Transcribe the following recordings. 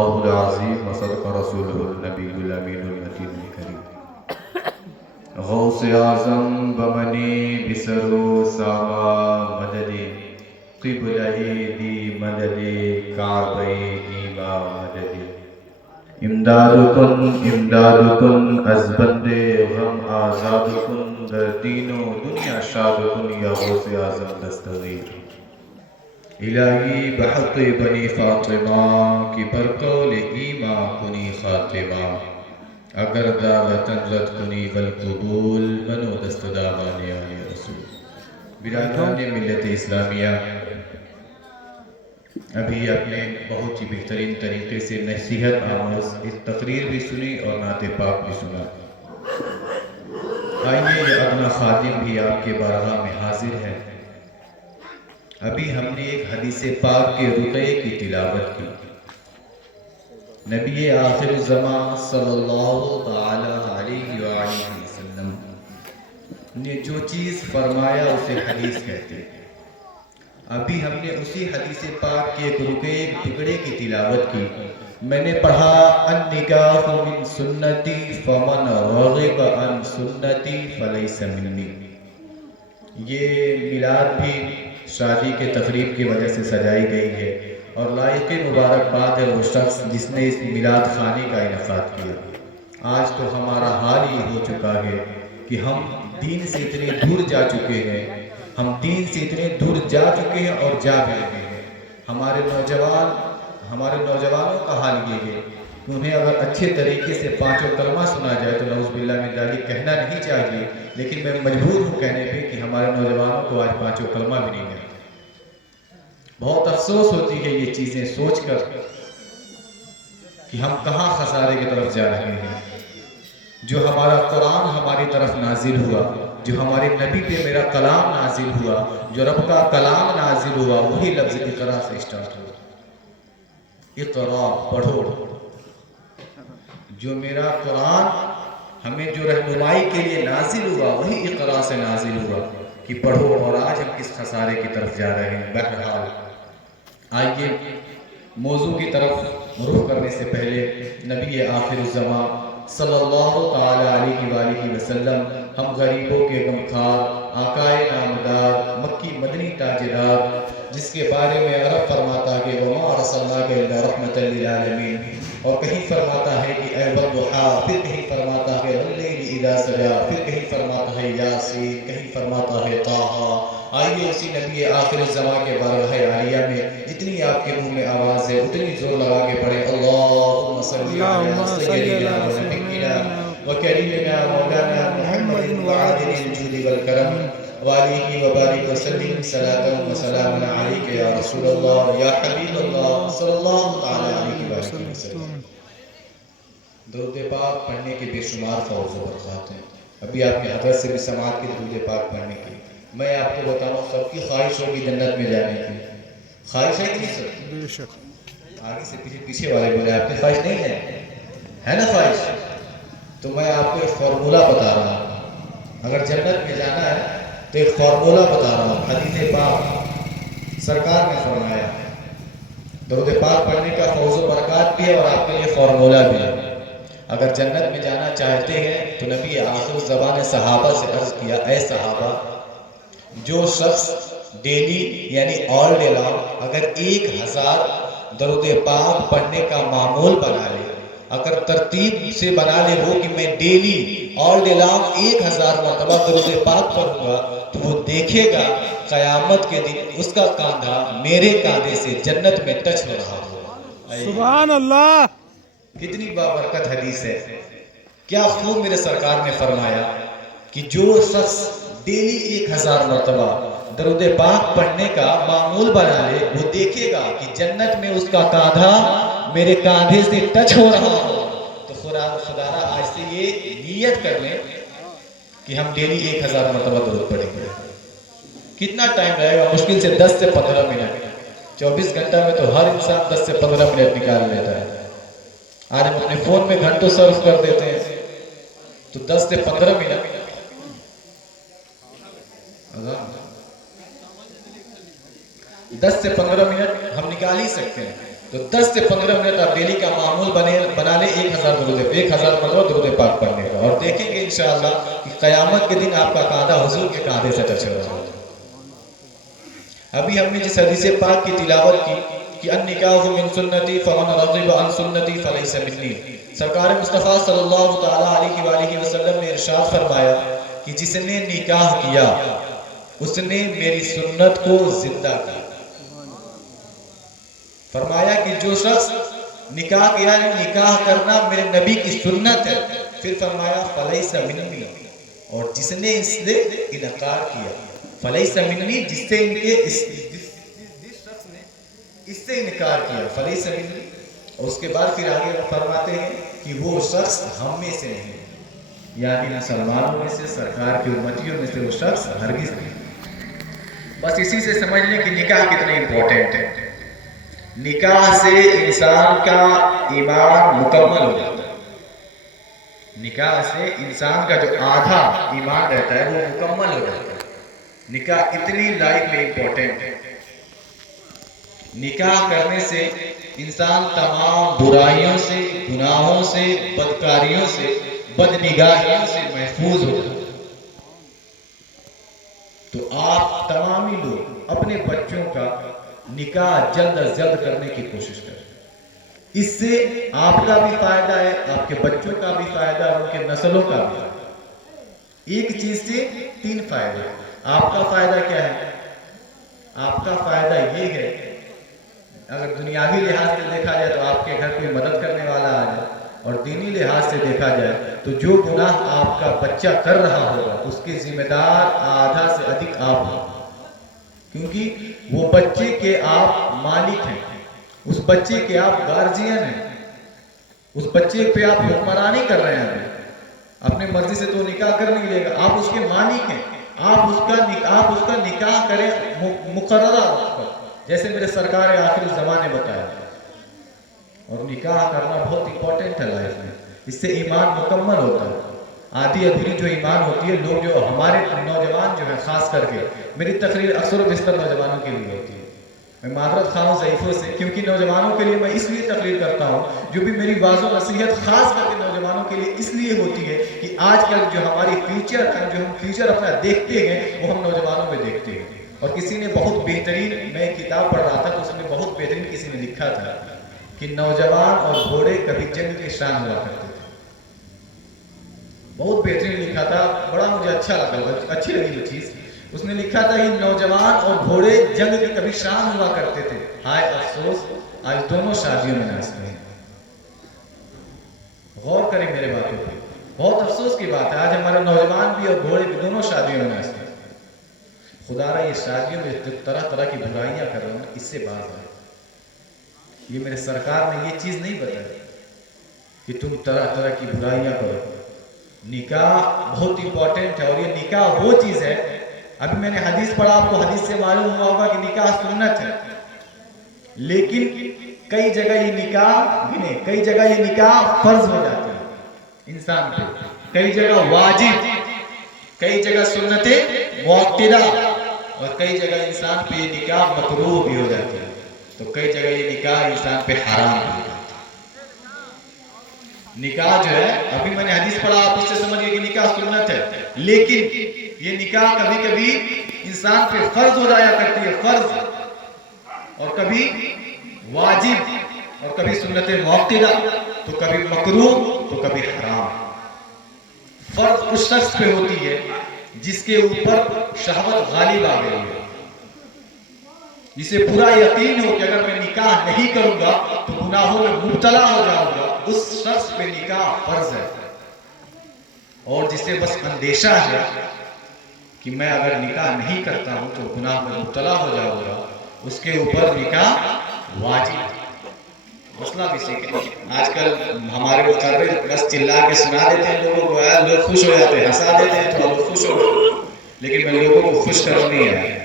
اللہ العظیم وصدق رسولہ النبی الامین المتین الکریم غوث اعظم بمنی بسرو ساما مددی قبلہی دی مددی کعبی دیما مددی امداد کن از بند غم آزاد کن در دین و دنیا شاد کن یا غوث اعظم دستغیر الہی بحق بنی فاطمہ کی برقول ایما کنی خاتمہ اگر دعوتن رد کنی بالقبول منو دست دامانی آل رسول. برادران ملت اسلامیہ، ابھی آپ نے بہت ہی بہترین طریقے سے نصیحت آموز تقریر بھی سنی اور نعت پاک بھی سنا. آئیے یہ اپنا خادم بھی آپ کے بارگاہ میں حاضر ہے. ابھی ہم نے ایک حدیث پاک کے رقعے کی تلاوت کی. نبی آخر الزمان صلی اللہ تعالی علیہ وآلہ وسلم نے جو چیز فرمایا اسے حدیث کہتے ہیں. ابھی ہم نے اسی حدیث پاک کے ایک رقعے ایک ٹکڑے کی تلاوت کی. میں نے پڑھا النکاح من سنتی فمن رغب عن سنتی فلیس منی. یہ میلاد بھی شادی کے تقریب کی وجہ سے سجائی گئی ہے اور لائق مبارکباد ہے وہ شخص جس نے اس میلاد خانی کا انعقاد کیا. آج تو ہمارا حال یہ ہو چکا ہے کہ ہم دین سے اتنے دور جا چکے ہیں، ہم دین سے اتنے دور جا چکے ہیں اور جا بھی رہے ہیں. ہمارے نوجوانوں کا حال یہ ہے کہ انہیں اگر اچھے طریقے سے پانچوں کلمہ سنا جائے تو نعوذ باللہ من ذالک کہنا نہیں چاہیے، لیکن میں مجبور ہوں کہنے پہ کہ ہمارے نوجوانوں کو آج پانچوں کلمہ بھی نہیں آتا. بہت افسوس ہوتی ہے یہ چیزیں سوچ کر کہ ہم کہاں خسارے کی طرف جا رہے ہیں. جو ہمارا قرآن ہماری طرف نازل ہوا، جو ہمارے نبی پہ میرا کلام نازل ہوا، جو رب کا کلام نازل ہوا، وہی لفظ اقرا سے اسٹارٹ ہوا. اقرا پڑھو. جو میرا قرآن ہمیں جو رہنمائی کے لیے نازل ہوا وہی اقرا سے نازل ہوا کہ پڑھو. اور آج ہم کس خسارے کی طرف جا رہے ہیں. بہرحال آئیے موضوع کی طرف رخ کرنے سے پہلے نبی آخر الزمان صلی اللہ تعالی علیہ وآلہ وسلم، ہم غریبوں کے غمخوار، آقائے نامدار، مکی مدنی تاجدار، جس کے بارے میں عرب فرماتا ہے کہ وَمَا أَرْسَلْنَاكَ إِلَّا رَحْمَةً لِلْعَالَمِينَ، اور کہیں فرماتا ہے کہ اے وَالضُّحَىٰ، پھر کہیں فرماتا ہے وَاللَّيْلِ إِذَا سَجَىٰ، پھر کہیں فرماتا ہے یاسین، کہیں فرماتا ہے طٰہٰ. آئیے اسی نبی آخر الزمان کے بارگاہ عالیہ میں جتنی آپ کے منہ میں آواز ہے اتنی زور لگا کے پڑھیں اللہم صلی علی سیدنا و نبینا و کریمنا مولانا محمد وعادل الجود والکرم وآلہ وبارک وسلم صلاة و سلام علیک یا رسول اللہ یا حبیب اللہ صلی اللہ تعالی علیہ وسلم. درود پاک پڑھنے کے بے شمار فوز و برکات ہیں. ابھی آپ نے حضرت سے بھی سماعت کی درود پاک پڑھنے کی. میں آپ کو بتاؤں سب کی خواہش ہوگی جنت میں جانے کی. خواہش ہے کہ نہیں سب؟ بے شک. آگے سے پیچھے والے بولے آپ کی خواہش نہیں ہے نا خواہش؟ تو میں آپ کو ایک فارمولہ بتا رہا ہوں. اگر جنت میں جانا ہے تو ایک فارمولہ بتا رہا ہوں. حدیث پاک سرکار نے فرمایا درود پاک پڑھنے کا فوز و برکات بھی ہے اور آپ کے لیے فارمولہ بھی ہے. اگر جنت میں جانا چاہتے ہیں تو نبی آخر الزمان نے صحابہ سے عرض کیا اے صحابہ، جو شخص ڈیلی یعنی آل ڈے لانگ اگر 1000 درود پاک پڑھنے کا معمول بنا لے، اگر ترتیب سے بنا لے وہ کہ میں ڈیلی آل ڈے لانگ 1000 مرتبہ درود پاک پڑھوں گا، تو وہ دیکھے گا قیامت کے دن اس کا کاندھا میرے کاندھے سے جنت میں ٹچ ہو رہا ہوگا. سبحان اللہ. کتنی بابرکت حدیث ہے. کیا خوب میرے سرکار نے فرمایا کہ جو شخص ڈیلی 1000 مرتبہ درود پاک پڑھنے کا معمول بنا لے وہ دیکھے گا کہ جنت میں اس کا کاندھا میرے کاندھے سے ٹچ ہو رہا ہو. تو خدا آج سے یہ نیت کر لیں کہ ہم ڈیلی 1000 مرتبہ درود پڑھیں گے. کتنا ٹائم رہے گا؟ مشکل سے 10 سے 15 منٹ. 24 گھنٹہ میں تو ہر انسان 10 سے 15 منٹ نکال لیتا ہے. آج ہم اپنے فون میں گھنٹوں صرف کر دیتے ہیں تو 10 سے 15 منٹ 10 سے 15 منٹ ہم نکال ہی سکتے ہیں. تو 10 سے 15 منٹ آپ ڈیلی کا معمول بنا لیں 1000 مرتبہ درود پاک پڑھنے کا، اور دیکھیں گے انشاءاللہ کہ قیامت کے دن آپ کا قاعدہ حضور کے قاعدے سے ٹچ ہو رہا ہے۔ ابھی ہم نے جس حدیث پاک کی تلاوت کی کہ النکاح من سنتی فمن رغب عن سنتی فلیس منی، سرکار مصطفیٰ صلی اللہ تعالیٰ علیہ وآلہ وسلم نے ارشاد فرمایا کہ جس نے نکاح کیا اس نے میری سنت کو زندہ کیا۔ فرمایا کہ جو شخص نکاح کیا ہے، نکاح کرنا میرے نبی کی سنت ہے، پھر فرمایا فلیس منی، اور جس نے اس سے انکار کیا، فلیس منی، جس سے جس شخص نے اس سے انکار کیا، فلیس منی، اور اس کے بعد پھر آگے فرماتے ہیں کہ وہ شخص ہم میں سے نہیں، یعنی مسلمانوں میں سے، سرکار کی امتیوں میں سے وہ شخص ہرگز نہیں۔ بس اسی سے سمجھ لیں کہ نکاح کتنا امپورٹنٹ ہے۔ نکاح سے انسان کا ایمان مکمل ہو جاتا ہے، نکاح سے انسان کا جو آدھا ایمان رہتا ہے وہ مکمل ہو جاتا ہے۔ نکاح اتنی لائف میں امپورٹنٹ ہے۔ نکاح کرنے سے انسان تمام برائیوں سے، گناہوں سے، بدکاریوں سے، بدنگاہیوں سے محفوظ ہو جاتا ہے۔ تو آپ تمامی لوگ اپنے بچوں کا نکاح جلد از جلد کرنے کی کوشش کریں، اس سے آپ کا بھی فائدہ ہے، آپ کے بچوں کا بھی فائدہ ہے، ان کے نسلوں کا بھی فائدہ۔ ایک چیز سے 3 فائدے۔ آپ کا فائدہ کیا ہے؟ آپ کا فائدہ یہ ہے، اگر دنیاوی لحاظ سے دیکھا جائے تو آپ کے گھر کوئی مدد کرنے والا آ جائے، اور دینی لحاظ سے دیکھا جائے تو جو گناہ آپ کا بچہ کر رہا ہوگا اس کے ذمہ دار آدھا سے ادھک آپ ہیں، کیونکہ وہ بچے کے آپ مالک ہیں، اس بچے کے آپ گارجین ہیں، اس بچے پہ آپ حکمرانی کر رہے ہیں۔ اپنے مرضی سے تو نکاح کر نہیں لے گا، آپ اس کے مالک ہیں، آپ اس کا نکاح کریں مقررہ وقت پر، جیسے میرے سرکار آخر الزمان نے بتایا۔ اور نکاح کرنا بہت امپورٹنٹ ہے لائف میں، اس سے ایمان مکمل ہوتا ہے۔ آدھی ادھوری جو ایمان ہوتی ہے، لوگ جو ہمارے نوجوان جو ہیں، خاص کر کے میری تقریر اکثر و بیشتر نوجوانوں کے لیے ہوتی ہے، میں معذرت خواہ ہوں ضعیفوں سے، کیونکہ نوجوانوں کے لیے میں اس لیے تقریر کرتا ہوں، جو بھی میری واضح و نصیحت خاص کر کے نوجوانوں کے لیے اس لیے ہوتی ہے کہ آج کل جو ہماری فیوچر ہے، جو ہم فیوچر اپنا دیکھتے ہیں وہ ہم نوجوانوں میں دیکھتے ہیں۔ اور کسی نے بہت بہترین، میں ایک کتاب پڑھ رہا تھا تو اس میں بہت بہترین کسی نے لکھا تھا کہ نوجوان اور گھوڑے کبھی جنگ کے شان ہوا کرتے تھے۔ بہت بہترین لکھا تھا، بڑا مجھے اچھا لگا، اچھی لگی وہ چیز۔ اس نے لکھا تھا کہ نوجوان اور گھوڑے جنگ کے کبھی شان ہوا کرتے تھے، ہائے افسوس آج دونوں شادیوں میں ناچتے ہیں۔ غور کریں میرے باتوں پہ، بہت افسوس کی بات ہے، آج ہمارے نوجوان بھی اور گھوڑے بھی دونوں شادیوں میں ناچتے ہیں۔ خدا را یہ شادیوں میں طرح طرح کی برائیاں کر رہا ہوں، اس سے باز ہے۔ یہ میرے سرکار نے یہ چیز نہیں بتائی کہ تم طرح طرح کی برائیاں کرو۔ نکاح بہت امپورٹنٹ ہے، اور یہ نکاح وہ چیز ہے، ابھی میں نے حدیث پڑھا، آپ کو حدیث سے معلوم ہوا ہوگا کہ نکاح سنت ہے، لیکن کئی جگہ یہ نکاح فرض ہو جاتا ہے انسان پہ، کئی جگہ واجب، کئی جگہ سنت مؤکدہ، اور کئی جگہ انسان پہ یہ نکاح مکروہ بھی ہو جاتی ہے، تو کئی جگہ یہ نکاح انسان پہ حرام بھی ہو جاتا ہے۔ نکاح جو ہے، ابھی میں نے حدیث پڑھا، آپ اس سے سمجھئے کہ نکاح سنت ہے، لیکن یہ نکاح کبھی کبھی انسان پہ فرض ہو جایا کرتی ہے، فرض، اور کبھی واجب، اور کبھی سنت مؤکدہ، تو کبھی مکروہ تو کبھی حرام۔ فرض اس شخص پہ ہوتی ہے جس کے اوپر شہوت غالب آ گئی ہے، جسے پورا یقین ہو کہ اگر میں نکاح نہیں کروں گا تو گناہوں میں مبتلا ہو جاؤں گا، اس شخص پہ نکاح فرض ہے۔ اور جسے بس اندیشہ ہے کہ میں اگر نکاح نہیں کرتا ہوں تو گناہ میں مبتلا ہو جاؤں گا، اس کے اوپر نکاح واجب ہے۔ مسئلہ بھی سیکھیں، آج کل ہمارے مقرر بس چلا کے سنا دیتے ہیں لوگوں کو، لوگ خوش ہو جاتے ہیں، ہنسا دیتے ہیں تو لوگ خوش ہو جاتے ہیں، لیکن میں لوگوں کو خوش کرنے نہیں آیا،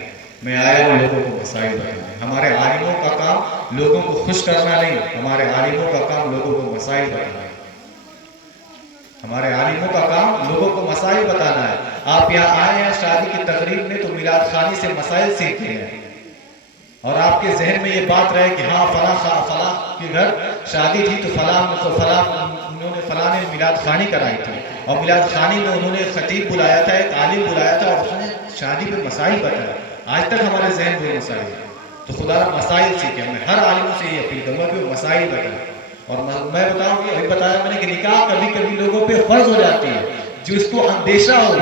میں آیا ہوں لوگوں کو مسائل بتانے۔ ہمارے عالموں کا کام لوگوں کو خوش کرنا نہیں، ہمارے عالموں کا کام لوگوں کو مسائل بتانا ہے۔ ہمارے عالموں کا کام لوگوں کو مسائل بتانا ہے۔ آپ یہاں آئے ہیں شادی کی تقریب میں تو میلاد خوانی سے مسائل سیکھتے ہیں، اور آپ کے ذہن میں یہ بات رہے کہ ہاں فلاں کے گھر شادی تھی تو فلاں نے میلاد خوانی کرائی تھی، اور میلاد خوانی میں انہوں نے خطیب بلایا تھا، ایک عالم بلایا تھا، اور اس نے شادی پہ مسائل بتایا. آج تک ہمارے ذہن میں مسائل ہیں. تو خدا را مسائل سیکھیں. میں ہر عالم سے یہ اپیل کروں گا کہ وہ مسائل بتائیں. اور میں بتاؤں کہ ابھی بتایا میں نے کہ نکاح کبھی کبھی لوگوں پہ فرض ہو جاتی ہے. جس کو اندیشہ ہو،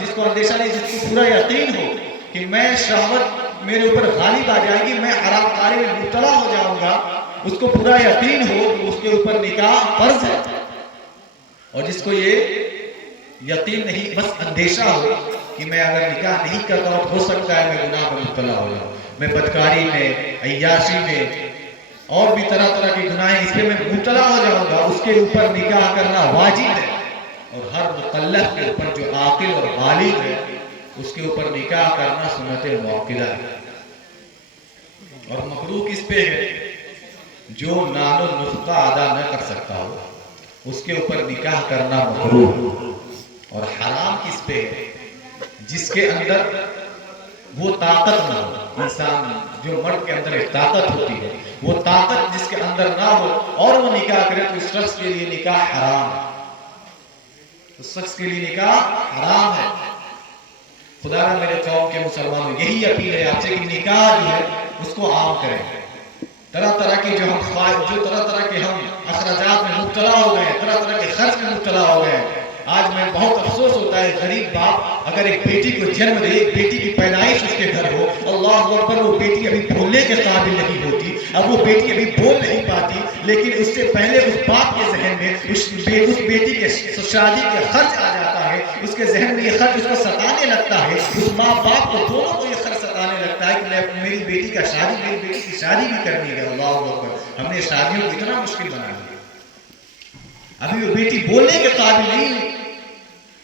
جس کو اندیشہ نہیں، جس کو پورا یقین ہو کہ میں شہوت میرے اوپر غالب آ جائے گی، میں حرام کاری میں مبتلا ہو جاؤں گا، اس کو پورا یقین ہو کہ اس کے اوپر نکاح فرض ہے. اور جس کو یہ یقین نہیں، بس اندیشہ ہو کہ میں اگر نکاح نہیں کرتا ہوں تو ہو سکتا ہے میں گناہ میں مبتلا ہو جاؤں، میں بدکاری میں، عیاشی میں، اور بھی طرح طرح کی گناہیں، اس میں مبتلا ہو جاؤں گا، اس کے اوپر نکاح کرنا واجب ہے. اور ہر مکلف کے اوپر جو عاقل اور بالغ ہے اس کے اوپر نکاح کرنا سنت موقدہ ہے. اور مکروہ کس پہ ہے؟ جو نان النفقہ ادا نہ کر سکتا ہو اس کے اوپر نکاح کرنا مکروہ. اور حرام کس پہ ہے؟ جس کے اندر وہ طاقت نہ ہو. انسان جو مرد کے اندر ایک طاقت ہوتی ہے، وہ طاقت جس کے اندر نہ ہو اور وہ نکاح کرے تو اس شخص کے لیے نکاح حرام ہے. اس شخص کے لیے نکاح حرام ہے. خدا را میرے قوم کے مسلمانوں یہی اپیل ہے آپ سے کہ نکاح جو ہے اس کو عام کریں. طرح طرح کے جو طرح طرح کے ہم اخراجات میں مبتلا ہو گئے، طرح طرح کے خرچ میں مبتلا ہو گئے. آج میں بہت افسوس ہوتا ہے غریب باپ اگر ایک بیٹی کو جنم دے، ایک بیٹی کی پیدائش اس کے گھر ہو، اللہ اکبر، وہ بیٹی ابھی بولنے کے قابل نہیں ہوتی، اب وہ بیٹی ابھی بول نہیں پاتی، لیکن اس سے پہلے اس باپ کے ذہن میں اس بیٹی کے شادی کا خرچ آ جاتا ہے. اس کے ذہن میں یہ خرچ اس کو ستانے لگتا ہے. اس ماں باپ کو دونوں کو یہ خرچ ستانے لگتا ہے کہ میری بیٹی کی شادی بھی کرنی ہے. اللہ اکبر، ہم نے شادیوں کو اتنا مشکل بنا دیا. ابھی وہ بیٹی بولنے کے قابل نہیں،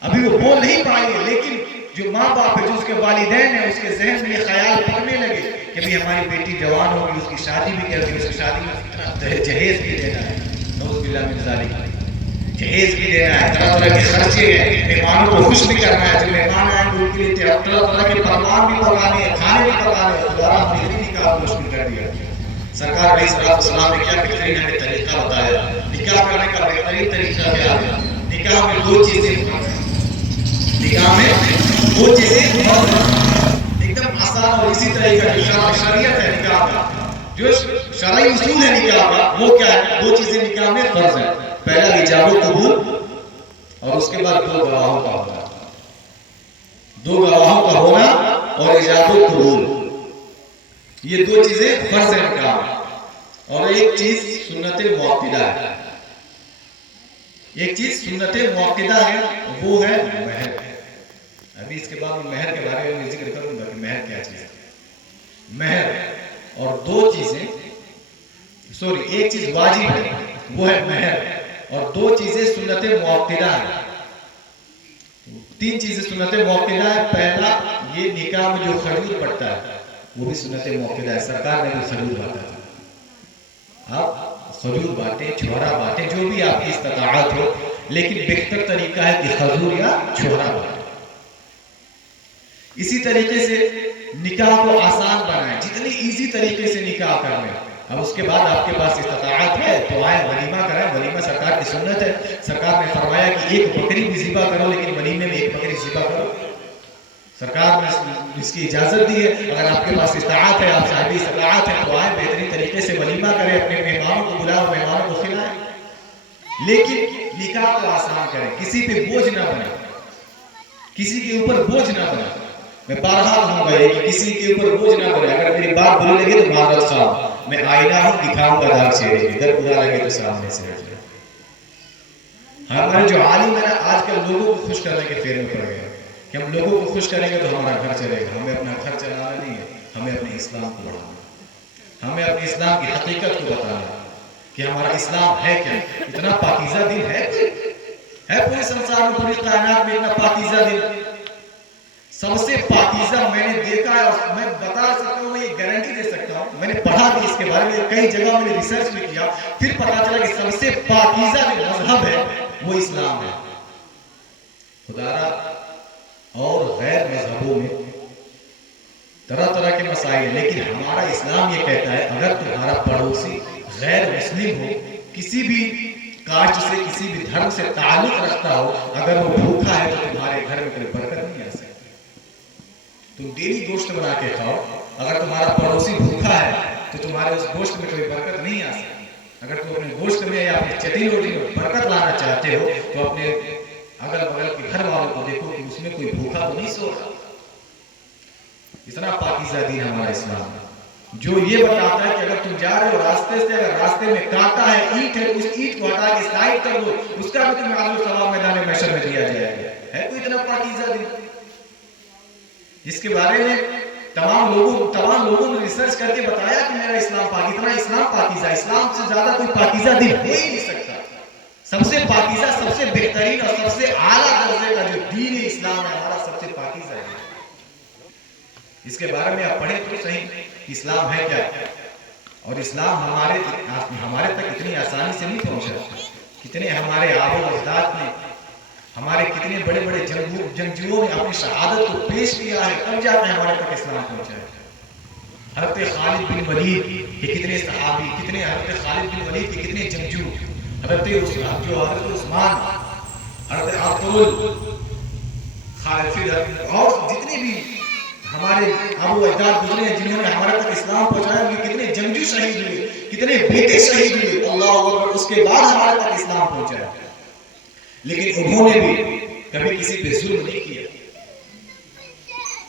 ابھی وہ بول نہیں پائی ہے، لیکن جو ماں باپ ہے، جو اس کے والدین ہیں، اس کے ذہن میں یہ خیال پڑنے لگے کہ بھی ہماری بیٹی جوان ہوگی، اس کی شادی بھی کرنی ہے، اس کی شادی میں اتنا جہیز بھی دینا ہے. نعوذ باللہ من ذالک، جہیز بھی دینا ہے، طرح طرح کے خرچے ہیں، مہمانوں کو خوش بھی کرنا ہے. جو مہمان آئیں گے ان کے لیے طرح طرح کے پکوان بھی پکانے ہیں، کھانے بھی پکانے ہیں. خدا ہم نے نکاح کو مشکل کر دیا. سرکار علیہ السلام نے کیا بہترین ہمیں طریقہ بتایا. نکاح کرنے کا بہترین طریقہ کیا ہے؟ نکاح میں دو چیزیں، نکاح میں دو چیزیں ایک دم آسان اور اسی طریقہ جو شریعت ہے نکاح کا، جو شرعی اصول ہے نکاح کا، وہ کیا ہے؟ دو چیزیں نکاح میں فرض ہیں. پہلا ایجاب و قبول، اور اس کے بعد دو گواہوں کا ہونا. دو گواہوں کا ہونا اور ایجاب و قبول، یہ دو چیزیں فرض ہیں نکاح میں. اور ایک چیز سنت موقدہ ہے. ایک چیز سنت موقدہ ہے، وہ ہے مہر. ابھی اس کے بعد مہر کے بارے میں ذکر کروں گا کہ مہر کیا چیز ہے. مہر اور دو چیزیں، ایک چیز واجب ہے وہ ہے مہر، اور دو چیزیں سنت موقدہ ہیں. تین چیزیں سنت موقدہ ہے. پہلا یہ نکاح میں جو خجور پڑتا ہے وہ بھی سنت موقدہ ہے. سرکار نے بھی خجور بانٹا تھا. آپ خجور بانٹیں، چھوہرا بانٹیں، جو بھی آپ کی استطاعت ہو، لیکن بہتر طریقہ ہے کہ خجور یا چھوہرا بانٹیں. اسی طریقے سے نکاح کو آسان بنائیں، جتنی ایزی طریقے سے نکاح کر لیں. اب اس کے بعد آپ کے پاس استطاعت ہے تو آئیں ولیمہ کرائیں. ولیمہ سرکار کی سنت ہے. سرکار نے فرمایا کہ ایک بکری بھی ذبح کرو، لیکن ولیمے میں ایک بکری ذبح کرو. سرکار نے اس کی اجازت دی ہے. اگر آپ کے پاس استطاعت ہے، آپ صاحب استطاعت ہے تو آئیں بہترین طریقے سے ولیمہ کریں، اپنے مہمانوں کو بلاؤ، مہمانوں کو کھلائیں. لیکن نکاح کو آسان کریں، کسی پہ بوجھ نہ بنے، کسی کے اوپر بوجھ نہ بنے. میں بارہا کہوں گا کہ کسی کے اوپر بوجھ نہ بنے. اگر میری بات بری لگے تو معذرت خواہ، میں آئینہ ہوں، دکھاؤں گا دار چہرے کی، اگر برا لگے تو سامنے سے رکھ لیں. ہمارے جو عالم ہے نا آج کل لوگوں کو خوش کرنے کے پھیر میں پڑ گئے کہ ہم لوگوں کو خوش کریں گے تو ہمارا گھر چلے گا. ہمیں اپنا گھر چلانا نہیں ہے، ہمیں اپنے اسلام کو بڑھانا ہے. ہمیں اپنے اسلام کی حقیقت کو بتانا ہے کہ ہمارا اسلام ہے کیا. اتنا پاکیزہ دل ہے پورے سنسار میں، پوری کائنات میں اتنا پاکیزہ دل. سب سے پاکیزہ میں نے دیکھا ہے، اور میں بتا سکتا ہوں، میں یہ گارنٹی دے سکتا ہوں، میں نے پڑھا بھی اس کے بارے میں، کئی جگہ میں نے ریسرچ بھی کیا، پھر پتا چلا کہ سب سے پاکیزہ جو مذہب ہے وہ اسلام ہے. خدا را اور غیر مذہبوں میں طرح طرح کے مسائل، لیکن ہمارا اسلام یہ کہتا ہے اگر تمہارا پڑوسی غیر مسلم ہو، کسی بھی کاسٹ سے کسی بھی دھرم سے تعلق رکھتا ہو، اگر وہ بھوکا ہے تو تمہارے گھر میں کوئی برکت نہیں آ سکتی۔ تم ڈیلی گوشت بنا کے کھاؤ، اگر تمہارا پڑوسی بھوکا ہے تو تمہارے اس گوشت میں کوئی برکت نہیں آ سکتی۔ اگر تم اپنے گوشت میں یا اپنی چٹنی روٹی میں برکت لانا چاہتے ہو تو اپنے اگل بغل کے گھر والوں کو دیکھو کہ اس میں کوئی بھوکا تو نہیں سو رہا۔ اتنا پاکیزہ دین ہمارا اسلام ہے، جو یہ بتاتا ہے کہ اگر تم جا رہے ہو راستے سے، اگر راستے میں کانٹا ہے، اینٹ ہے، اس اینٹ کو ہٹا کے سائڈ کر دو، اس کا بھی تمہیں اجر و ثواب میدان محشر میں دیا جائے گا۔ ہے کوئی اتنا پاکیزہ دین جس کے بارے میں تمام لوگوں نے ریسرچ کر کے بتایا کہ میرا اسلام اتنا اسلام پاکیزہ، اسلام سے زیادہ کوئی پاکیزہ دین ہو ہی نہیں سکتا۔ سب سے پاکیزہ، سب سے بہترین اور سب سے اعلیٰ درجے کا جو دین اسلام ہے ہمارا، سب سے پاکیزہ ہے۔ اس کے بارے میں آپ پڑھیں تو صحیح اسلام ہے کیا، اور اسلام ہمارے تک اتنی آسانی سے نہیں پہنچا۔ کتنے ہمارے آباء و اجداد نے، ہمارے کتنے بڑے بڑے جنگجوؤں نے اپنی شہادت کو پیش کیا ہے، تب جا کے ہمارے تک اسلام پہنچا ہے۔ حضرت خالد بن ولید کے کتنے صحابی، حضرت خالد بن ولید کے کتنے جنگجو، حضرت عثمان، حضرت عبدالل، اور جتنے بھی ہمارے ابو اجداد گزرے ہیں جنہوں نے ہمارے تک اسلام پہنچایا، ان کے کتنے جنگجو شہید ہوئے، کتنے بیٹے شہید ہوئے، اللہ اکبر، اس کے بعد ہمارے تک اسلام پہنچایا۔ لیکن انہوں نے بھی کبھی کسی پہ ظلم نہیں کیا۔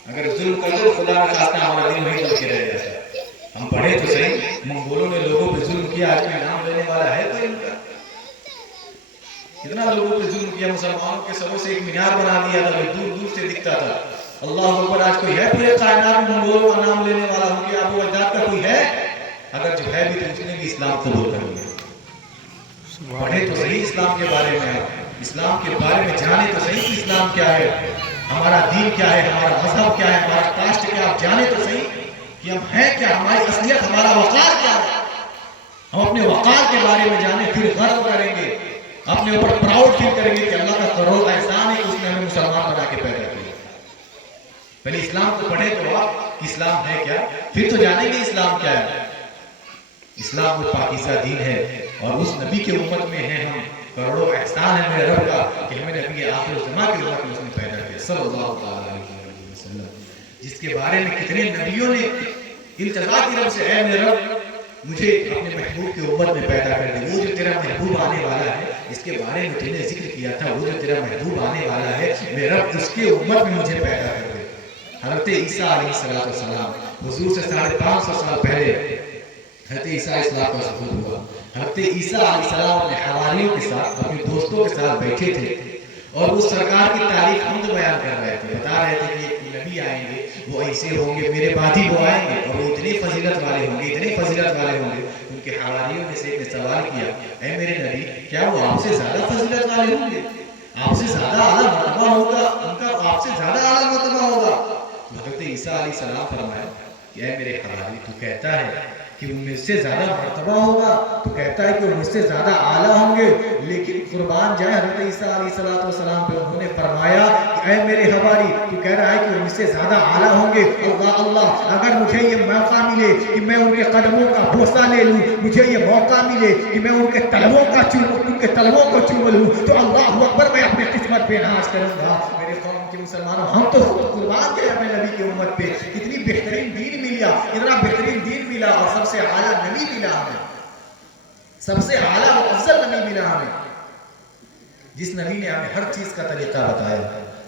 اگر ظلم کر دو خدا نہ خواستہ ہمارا دین وہیں بن کے رہ جاتا۔ ہم پڑھے تو صحیح، منگولوں نے لوگوں پہ ظلم کیا، آج میں نام لینے والا ہے کوئی ان کا؟ کتنا لوگوں پہ ظلم کیا، مسلمانوں کے سروں سے ایک مینار بنا دیا تھا جو دور دور سے دکھتا تھا۔ اللہ اکبر، آج کوئی ہے پورے کائنات میں منگولوں کا نام لینے والا، ان کے ابو اجداد کا کوئی ہے؟ اگر جو ہے بھی تو اس نے بھی اسلام قبول کر لیا۔ پڑھے تو صحیح اسلام کے بارے میں، اسلام کے بارے میں جانے تو صحیح کہ اسلام کیا ہے، ہمارا دین کیا ہے، ہمارا مذہب کیا ہے، ہمارا کاسٹ کیا ہے، آپ جانے تو صحیح کہ ہم ہیں کیا، ہماری اصلیت، ہمارا وقار کیا ہے۔ ہم اپنے وقار کے بارے میں جانے، پھر غرو کریں گے، اپنے اوپر پراؤڈ فیل کریں گے کہ اللہ کا کروڑ احسان ہے کہ اس نے ہمیں مسلمان بنا کے پیدا کیا۔ پہلے اسلام کو پڑھے تو آپ اسلام ہے کیا، پھر تو جانیں گے اسلام کیا ہے۔ اسلام وہ پاکیزہ دین ہے، اور اس نبی کے امت میں ہیں ہم، کروڑوں احسان ہے میرے رب کا کہ ہمیں نبی آخر الزمان کے امت میں اس نے پیدا کیا صلی اللہ علیہ وسلم، جس کے بارے میں کتنے نبیوں نے التجا کی رب سے، اے میرے رب مجھے اپنے محبوب کی امت میں پیدا کر دے۔ وہ جو تیرا محبوب آنے والا ہے، اس کے بارے میں تم نے ذکر کیا تھا، وہ جو تیرا محبوب آنے والا ہے میرے رب، اس کے امت میں مجھے پیدا کر دے۔ حضرت عیسیٰ علیہ السلام، حضور سے 550 سال پہلے حضرت عیسیٰ علیہ السلام کا ظہور ہوا۔ حضرت عیسیٰ علیہ السلام اپنے حواریوں کے ساتھ، اپنے دوستوں کے ساتھ بیٹھے تھے اور وہ سرکار کی تعریف حمد بیان کر رہے تھے، بتا رہے تھے کہ ایک نبی آئیں گے، وہ ایسے ہوں گے، میرے بعد ہی وہ آئیں گے اور وہ اتنے فضیلت والے ہوں گے، اتنے فضیلت والے ہوں گے۔ ان کے حواریوں میں سے ایک نے سوال کیا، اے میرے نبی، کیا وہ آپ سے زیادہ فضیلت والے ہوں گے، آپ سے زیادہ اعلیٰ مرتبہ ہوگا، ان کا آپ سے زیادہ اعلیٰ مرتبہ ہوگا؟ حضرت عیسیٰ علیہ السلام فرمایا کہ اے میرے حواری، تو کہتا ہے کہ وہ مجھ سے زیادہ مرتبہ ہوگا، تو کہتا ہے کہ وہ مجھ سے زیادہ اعلیٰ ہوں گے، لیکن قربان جائے حضرت عیسیٰ علیہ السلام پہ انہوں نے فرمایا کہ اے میرے حواری، تو کہہ رہا ہے کہ وہ مجھ سے زیادہ اعلیٰ ہوں گے، اللہ اللہ، اگر مجھے یہ موقع ملے کہ میں ان کے قدموں کا بوسہ لے لوں، مجھے یہ موقع ملے کہ میں ان کے تلووں کو چوم لوں، تو اللہ اکبر، میں اپنی قسمت پہ ناز کروں گا۔ میرے قوم کے مسلمانوں، ہم تو خود قربان گئے اپنے نبی کی امت پہ، کتنی بہترین دین ملا، اتنا بہترین دین ملا، اور سب سے اعلیٰ نبی ملا ہمیں، سب سے اعلیٰ اور افضل نبی ملا ہمیں، جس نبی نے ہمیں ہر چیز کا طریقہ بتایا۔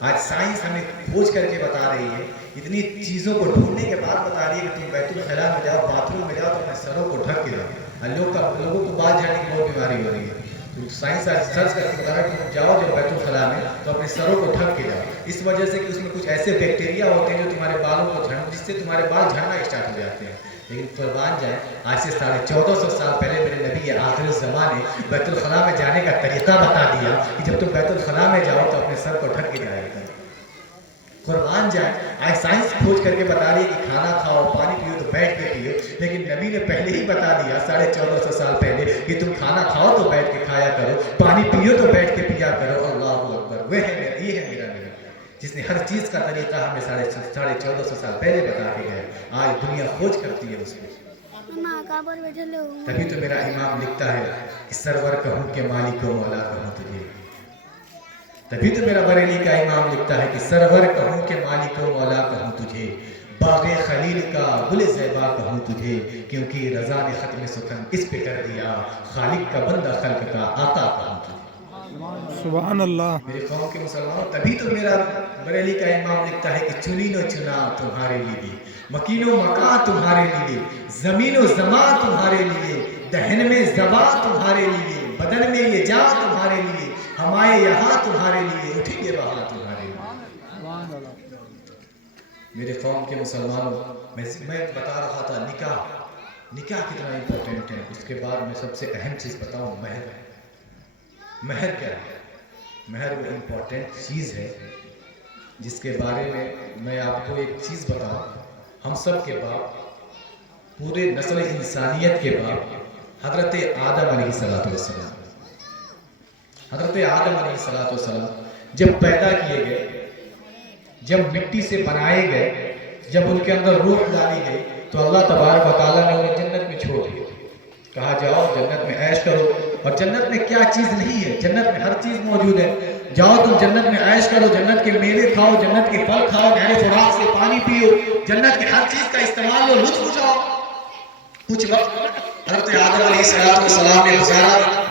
آج سائنس ہمیں کھوج کر کے بتا رہی ہے، اتنی چیزوں کو ڈھونڈنے کے بعد بتا رہی ہے کہ تم بیت الخلاء میں جاؤ، باتھ روم میں جاؤ تو اپنے سروں کو ڈھک کے جاؤ۔ لوگوں کو بات جانے کی بہت بیماری ہو رہی ہے، تو سائنس آج سرچ کر کے بتا رہا ہے کہ تم جاؤ جب بیت الخلاء میں تو اپنے سروں کو ڈھک کے جاؤ، اس وجہ سے کہ اس میں کچھ ایسے بیکٹیریا ہوتے ہیں جو تمہارے بالوں کو جس سے تمہارے بال جھڑنا اسٹارٹ ہو جاتے ہیں۔ لیکن قربان جائیں، آج سے 1450 سال پہلے میرے نبی آخر الزمان نے بیت الخلاء میں جانے کا طریقہ بتا دیا کہ جب تم بیت الخلاء میں جاؤ تو اپنے سر کو ڈھک کے جایا کرو۔ قربان جائیں، آج سائنس کھوج کر کے بتا رہی ہے کہ کھانا کھاؤ، پانی پیو تو بیٹھ کے پیو، لیکن نبی نے پہلے ہی بتا دیا 1450 سال پہلے کہ تم کھانا کھاؤ تو بیٹھ کے کھایا کرو، پانی پیو تو بیٹھ کے پیا کرو۔ اللہ اکبر، یہ ہے میرا نبی، جس نے ہر چیز کا طریقہ ہمیں 1450 سال پہلے بتا کے گئے، آج دنیا کھوج کرتی ہے اس کو۔ تبھی تو میرا امام لکھتا ہے کہ سرور کہوں کہ مالک و مولا کہوں تجھے، تبھی تو میرا بریلی کا امام لکھتا ہے کہ سرور کہوں کہ مالک و مولا کہوں تجھے، باغ خلیل کا گل زیبا کہوں تجھے، کیونکہ رضا نے ختم سخن اس پہ کر دیا، خالق کا بندہ خلق کا آقا کہوں تجھے۔ سبحان اللہ۔ میرے قوم کے مسلمانوں، تبھی تو میرا بریلی کا امام لکھتا ہے کہ چنین و چنا تمہارے لیے، مکین و مکان تمہارے لیے، زمین و زمان تمہارے لیے، دہن میں زباں تمہارے لیے، بدن میں یہ جان تمہارے لیے، ہمارے یہاں تمہارے لیے، اٹھیں گے وہاں تمہارے لیے۔ میرے قوم کے مسلمانوں، میں بتا رہا تھا نکاح کتنا امپورٹنٹ ہے۔ اس کے بعد میں سب سے اہم چیز بتاؤں، مہر کیا ہے؟ مہر وہ امپورٹنٹ چیز ہے جس کے بارے میں آپ کو ایک چیز بتاؤں۔ ہم سب کے باپ، پورے نسل انسانیت کے باپ حضرت آدم علیہ السلام، حضرت آدم علیہ السلام جب پیدا کیے گئے، جب مٹی سے بنائے گئے، جب ان کے اندر روح ڈالی گئی، تو اللہ تبارک و تعالیٰ نے انہیں جنت میں چھوڑ دیا، کہا جاؤ جنت میں عیش کرو۔ اور جنت میں کیا چیز نہیں ہے؟ جنت میں ہر چیز موجود ہے، جاؤ تم جنت میں عیش کرو، جنت کے میوے کھاؤ، جنت کے پھل کھاؤ، نہر فراق سے پانی پیو، جنت کے ہر چیز کا استعمال لو، لطف اٹھاؤ۔ کچھ وقت حضرت آدم علیہ السلام نے گزارا،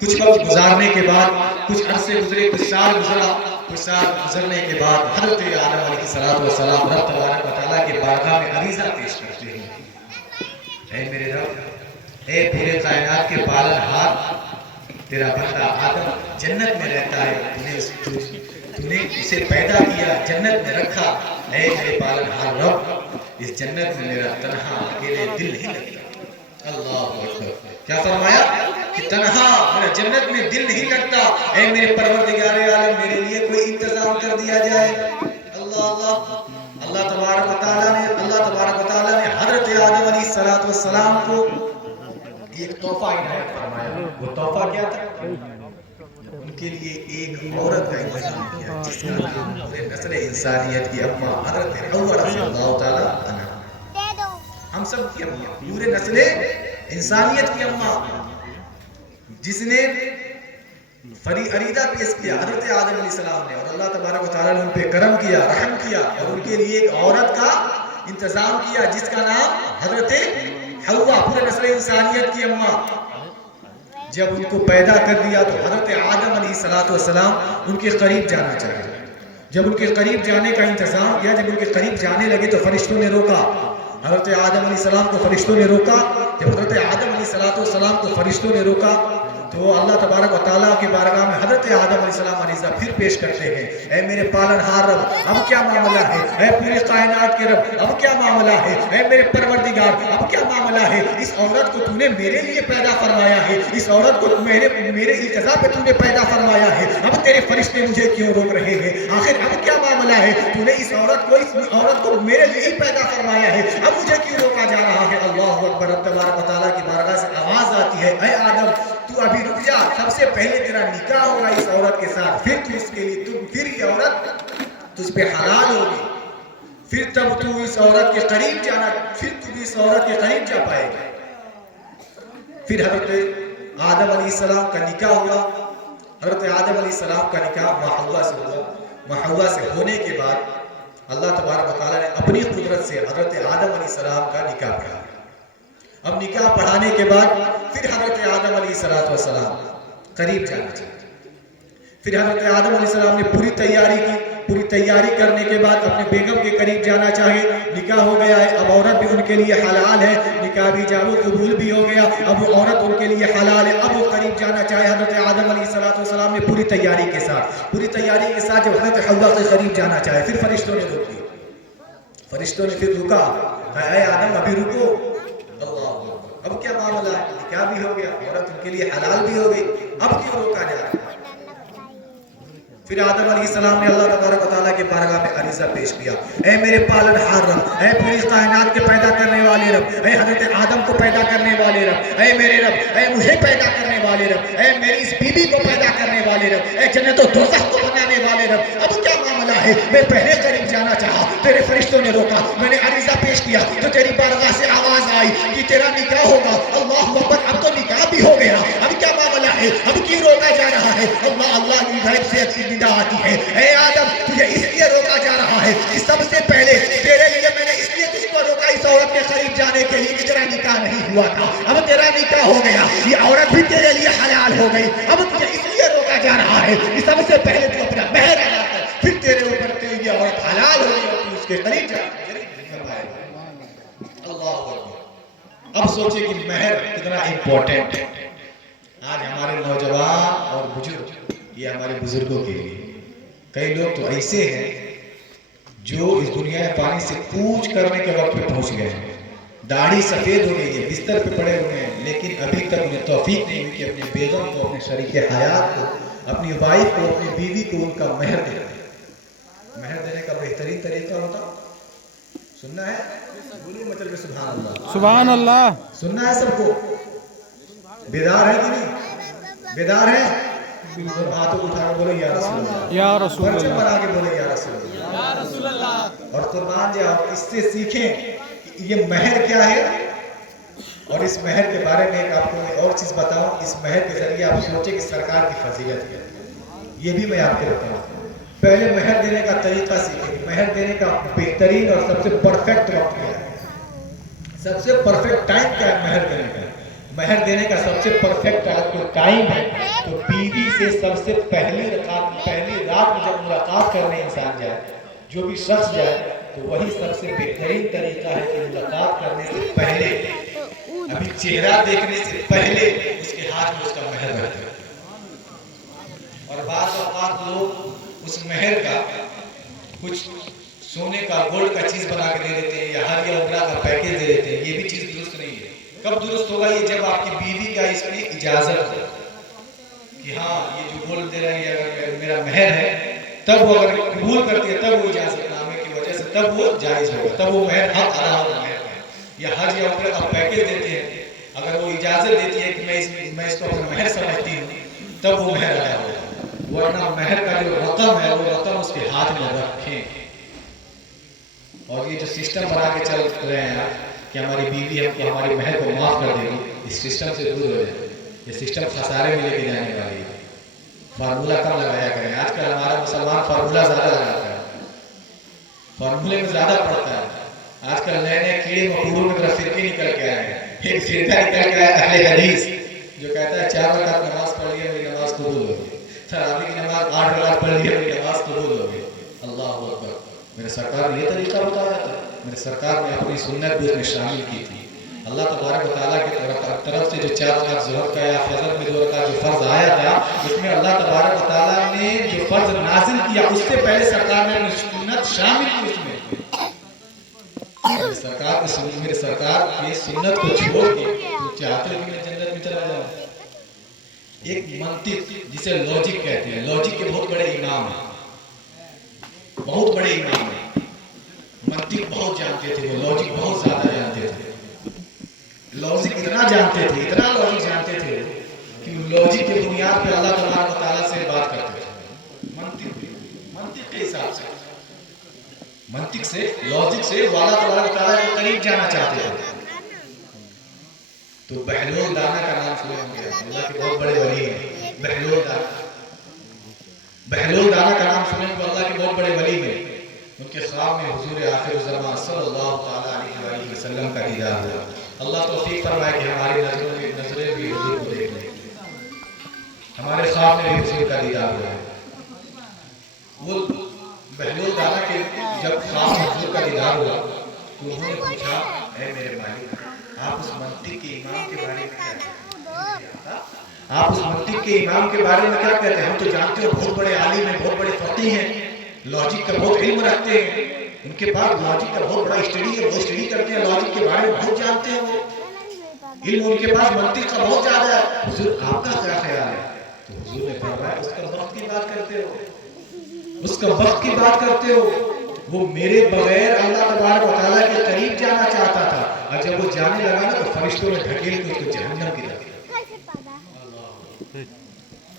کچھ وقت گزارنے کے بعد، کچھ عرصے گزرے، کچھ سال گزرا، کچھ سال گزرنے کے بعد حضرت آدم علیہ السلام رب تبارک و تعالیٰ کے بارگاہ میں عریضہ پیش کرتے ہیں، اے میرے رب، اے پورے کائنات کے پالن ہار، تیرا بندہ آدم جنت میں رہتا ہے، تو نے اسے پیدا کیا، جنت میں رکھا، اے میرے پالن ہار رب، اس جنت میں میرا تنہا اکیلے دل نہیں لگتا۔ اللہ اکبر، کیا فرمایا کہ تنہا میرا جنت میں دل نہیں لگتا، اے میرے پروردگار عالم میرے لیے کوئی انتظام کر دیا جائے۔ اللہ تبارک و تعالیٰ نے حضرت آدم علیہ السلام کو ایک تحفہ عنایت فرمایا۔ وہ تحفہ کیا تھا؟ ان کے لیے ایک عورت کا انتظام کیا، جس کا نام پورے نسل انسانیت کی اماں حضرت حوا رضی اللہ تعالیٰ عنہا، ہم سب کی اماں، پورے نسل انسانیت کی اماں، جس نے عریضہ پیش کیا حضرت آدم علیہ السلام نے، اور اللہ تبارک و تعالیٰ نے ان پہ کرم کیا، رحم کیا، اور ان کے لیے ایک عورت کا انتظام کیا جس کا نام حضرت حوا، پورے نسل انسانیت کی اماں۔ جب ان کو پیدا کر دیا تو حضرت آدم علیہ السلام ان کے قریب جانا چاہے، جب ان کے قریب جانے کا انتظام کیا، جب ان کے قریب جانے لگے تو فرشتوں نے روکا، حضرت آدم علیہ السلام کو فرشتوں نے روکا۔ جب حضرت آدم علیہ السلام کو فرشتوں نے روکا تو اللہ تبارک و تعالیٰ کے بارگاہ میں حضرت آدم علیہ السلام عریضہ پھر پیش کرتے ہیں، اے میرے پالن ہار رب، اب کیا معاملہ ہے؟ اے پوری کائنات کے رب، اب کیا معاملہ ہے؟ اے میرے پروردگار، اب کیا معاملہ ہے؟ اس عورت کو تو نے میرے لیے پیدا فرمایا ہے، اس عورت کو میرے التزام پہ تو نے پیدا فرمایا ہے، اب تیرے فرشتے مجھے کیوں روک رہے ہیں؟ آخر اب کیا معاملہ ہے؟ تو نے اس عورت کو میرے لیے ہی پیدا فرمایا ہے، اب مجھے کیوں روکا جا رہا ہے؟ اللہ اکبر، رب تبارک و تعالیٰ کی بارگاہ سے آواز آتی ہے، اے آدم تو ابھی رک جا، سب سے پہلے تیرا نکاح ہوگا اس عورت کے ساتھ، پھر تو اس کے لیے پھر یہ عورت تجھ پہ حلال ہوگی، پھر تب تو اس عورت کے قریب جانا، پھر تو اس عورت کے قریب جا پائے گا۔ پھر حضرت آدم علیہ السلام کا نکاح ہوا، حضرت آدم علیہ السلام کا نکاح حوا سے ہوا، حوا سے ہونے کے بعد اللہ تبارک و تعالیٰ نے اپنی قدرت سے حضرت آدم علیہ السلام کا نکاح پڑھا۔ اب نکاح پڑھانے کے بعد پھر حضرت آدم علیہ السلام قریب جانا چاہتے، پھر حضرت آدم علیہ السلام نے پوری تیاری کی، پوری تیاری کرنے کے بعد اپنے بیگم کے قریب جانا چاہے، نکاح ہو گیا ہے، اب عورت بھی ان کے لیے حلال ہے، نکاح بھی جاب قبول بھی ہو گیا، اب وہ عورت ان کے لیے حلال ہے، اب وہ قریب جانا چاہے۔ حضرت آدم علیہ السلام نے پوری تیاری کے ساتھ جب حضرت حوا کے قریب جانا چاہے، پھر فرشتوں نے روک دیا، فرشتوں نے پھر رکا، اے آدم ابھی رکو، اب کیا معاملہ ہے؟ نکاح بھی ہو گیا، عورت ان کے لیے حلال بھی ہو گئی، اب کیوں روکا جا رہا ہے؟ پھر آدم علیہ السلام نے اللہ تبارک و تعالیٰ کے بارگاہ میں عریضہ پیش کیا، اے میرے پالن ہار رب، اے پوری کائنات کے پیدا کرنے والے رب، اے حضرت آدم کو پیدا کرنے والے رب، اے میرے رب، اے مجھے پیدا کرنے والے رب، اے میری اس بیوی کو پیدا کرنے والے رب، اے جنت و دوزخ کو بنانے والے رب، اب کیا معاملہ ہے؟ ہے، میں پہلے قریب جانا چاہا، تیرے فرشتوں نے روکا، میں نے عریضہ پیش کیا تو تیری بارگاہ سے آواز آئی کہ تیرا نکاح ہوگا۔ اللہ اکبر، اب تو نکاح بھی ہو گیا، اب کیا معاملہ ہے، اب کیوں روکا جا رہا ہے؟ اللہ اللہ کی غیب سے اچھی ندا آتی ہے، اے آدم تجھے اس لیے روکا جا رہا ہے کہ سب سے پہلے تیرے لیے میں نے اس لیے تجھ کو روکا اس عورت کے قریب جانے کے لیے کہ تیرا نکاح نہیں ہوا تھا، اب تیرا نکاح ہو گیا، یہ عورت بھی تیرے لیے حلال ہو گئی، اب تجھے اس لیے روکا جا رہا ہے کہ سب سے پہلے تو اپنا مہر ادا کر، پھر تیرے اوپر یہ عورت حلال ہو گئی اور تو اس کے قریب جا۔ اللہ اکبر۔ اب سوچے کہ مہر کتنا امپورٹنٹ ہے آج ہمارے نوجوان اور بزرگ، یہ ہمارے بزرگوں کے لیے۔ کئی لوگ تو ایسے ہیں جو اس دنیا میں پانی سے کوچ کرنے کے وقت پہ پہنچ گئے ہیں، داڑھی سفید ہو گئی ہے، بستر پہ پڑے ہوئے ہیں، لیکن ابھی تک انہیں توفیق نہیں ہوئی کہ اپنے بیگم کو، اپنے شریک حیات کو، اپنی وائف کو، اپنی بیوی کو ان کا مہر دے دیں۔ مہر دینے کا بہترین طریقہ ہوتا سننا ہے، بولیے مطلب سبحان اللہ، سبحان اللہ، سننا ہے سب کو، بیدار ہے کہ نہیں؟ بیدار ہے؟ ہاتھوں اٹھا کے بولے یا رسول اللہ، یا رسول پرچم اللہ، بنا کے بولے یا رسول اللہ، یا رسول اللہ، اور قربان جاؤ، اس سے سیکھیں کہ یہ مہر کیا ہے۔ اور اس مہر کے بارے میں ایک آپ کو میں اور چیز بتاؤں، اس مہر کے ذریعے آپ سوچیں کہ سرکار کی فضیلت ہے، یہ بھی میں آپ کو بتاؤں۔ پہلے مہر دینے کا طریقہ سیکھیں، مہر دینے کا بہترین اور سب سے پرفیکٹ وقت کیا ہے، سب سے پرفیکٹ ٹائم کیا ہے مہر دینے کا؟ مہر دینے کا سب سے پرفیکٹ اگر کوئی ٹائم ہے تو بیوی سے سب سے پہلی رات میں جب ملاقات کرنے انسان جائے، جو بھی شخص جائے تو وہی سب سے بہترین طریقہ ہے کہ ملاقات کرنے سے پہلے، ابھی چہرہ دیکھنے سے پہلے اس کے ہاتھ میں اس کا مہر رکھے۔ اور بعض اوقات لوگ اس مہر کا کچھ سونے کا گولڈ کا چیز بنا کے دے دیتے ہیں یا ہر یا عمرہ کا پیکیج دے دیتے ہیں، یہ بھی چیز درست نہیں ہے۔ کب درست ہوگا یہ؟ جب آپ کی بیوی کا اس میں اجازت ہو کہ ہاں یہ جو گولڈ دے رہے ہیں اگر میرا مہر ہے، تب وہ اگر قبول کرتی ہے تب وہ اجازت نامے کی وجہ سے تب وہ جائز ہوگا، تب وہ مہر حق ادا ہوگا۔ مہر یا حج یا عمرہ کا پیکیج دیتے ہیں، اگر وہ اجازت دیتی ہے کہ میں اس کو اپنا مہر سمجھتی ہوں تب وہ مہر ادا ہوگا، ورنہ مہر کا جو رقم ہے وہ رقم اس کے ہاتھ میں رکھیں۔ اور یہ جو سسٹم بنا کے چل رہے ہیں کہ ہماری بیوی ہم کو ہماری مہر کو معاف کر دے گی، اس سسٹم سے دور ہو جائے، یہ سسٹم خسارے میں لے کے جانے والی ہے۔ فارمولہ کم لگایا کریں، آج کل ہمارا مسلمان فارمولہ زیادہ لگاتا ہے، فارمولے میں زیادہ پڑتا ہے۔ آج کل نئے نئے کیڑے مکوڑوں کی طرف فرقے نکل کے آئے ہیں، ایک فرقہ نکل کے آیا اہل حدیث جو کہتا ہے 4 رکعت نماز پڑھ لی میری نماز قبول ہو گئی، تراویح کی نماز 8 رکعت پڑھ لی میری نماز قبول ہو گئی۔ اللہ اکبر، میرے سرکار نے یہ طریقہ بتایا تھا، میرے سرکار نے اپنی سنت بھی اس میں شامل کی تھی۔ اللہ تبارک و تعالیٰ کی طرف سے جو 4 رکعت ظہر کا یا فجر میں 2 رکعت جو فرض آیا تھا، اس میں اللہ تبارک و تعالیٰ نے جو فرض نازل کیا اس سے پہلے سرکار نے سنت شامل کی اس میں۔ میرے سرکار کی سنت کو چھوڑ کے تو چاہتے ہو کہ میں جنت میں چلا جاؤں۔ ایک منطق جسے لوجک کہتے ہیں، لوجک کے بہت بڑے امام ہیں، بہت بڑے امام ہیں، منطق بہت جانتے تھے، وہ لوجک بہت زیادہ جانتے تھے، لوجک اتنا جانتے تھے، اتنا لوجک جانتے تھے کہ لوجک کے بنیاد پہ اللہ تبارک و تعالیٰ سے بات کرتے تھے، منطق کے حساب سے، منطق سے، لوجک سے وہ اللہ تبارک و تعالیٰ کے قریب جانا چاہتے تھے۔ تو بہلول دانا کا نام سنے ہوں گے، اللہ کے بہت بڑے ولی ہیں، بہلول دانا، بہلول دانا کا نام سنے تو اللہ کے بہت بڑے ولی ہیں۔ ان کے خواب میں حضور آخر الزمان صلی اللہ تعالیٰ علیہ وسلم کا دیدار ہوا۔ اللہ توفیق فرمائے کہ ہماری نظریں بھی حضور کو دیکھ لیں، ہمارے خواب میں بھی حضور کا دیدار ہوا۔ وہ بہلول دانا کے جب خواب میں حضور کا دیدار ہوا تو انہوں نے پوچھا، اے میرے مالک، آپ اس منطق کے امام کے بارے میں کیا کہتے ہیں؟ آپ اس منطق کے امام کے بارے میں کیا کہتے ہیں؟ ہم تو جانتے ہو بہت بڑے عالم ہیں، بہت بڑے فقیہ ہیں، لاجک کا بہت علم رکھتے ہیں، ان کے پاس لاجک کا بہت بڑا اسٹڈی ہے، وہ اسٹڈی کرتے ہیں، لاجک کے بارے میں بہت جانتے ہیں، وہ علم ان کے پاس منطق کا بہت زیادہ ہے، حضور آپ کا کیا خیال ہے؟ تو حضور نے فرمایا اس کا وقت کی بات کرتے ہو، اس کا وقت کی بات کرتے ہو، وہ میرے بغیر اللہ تبارک و تعالیٰ کے قریب جانا چاہتا تھا، اور جب وہ جانے لگا نا تو فرشتوں نے ڈھکیل کے اس کو جہنم کی طرف۔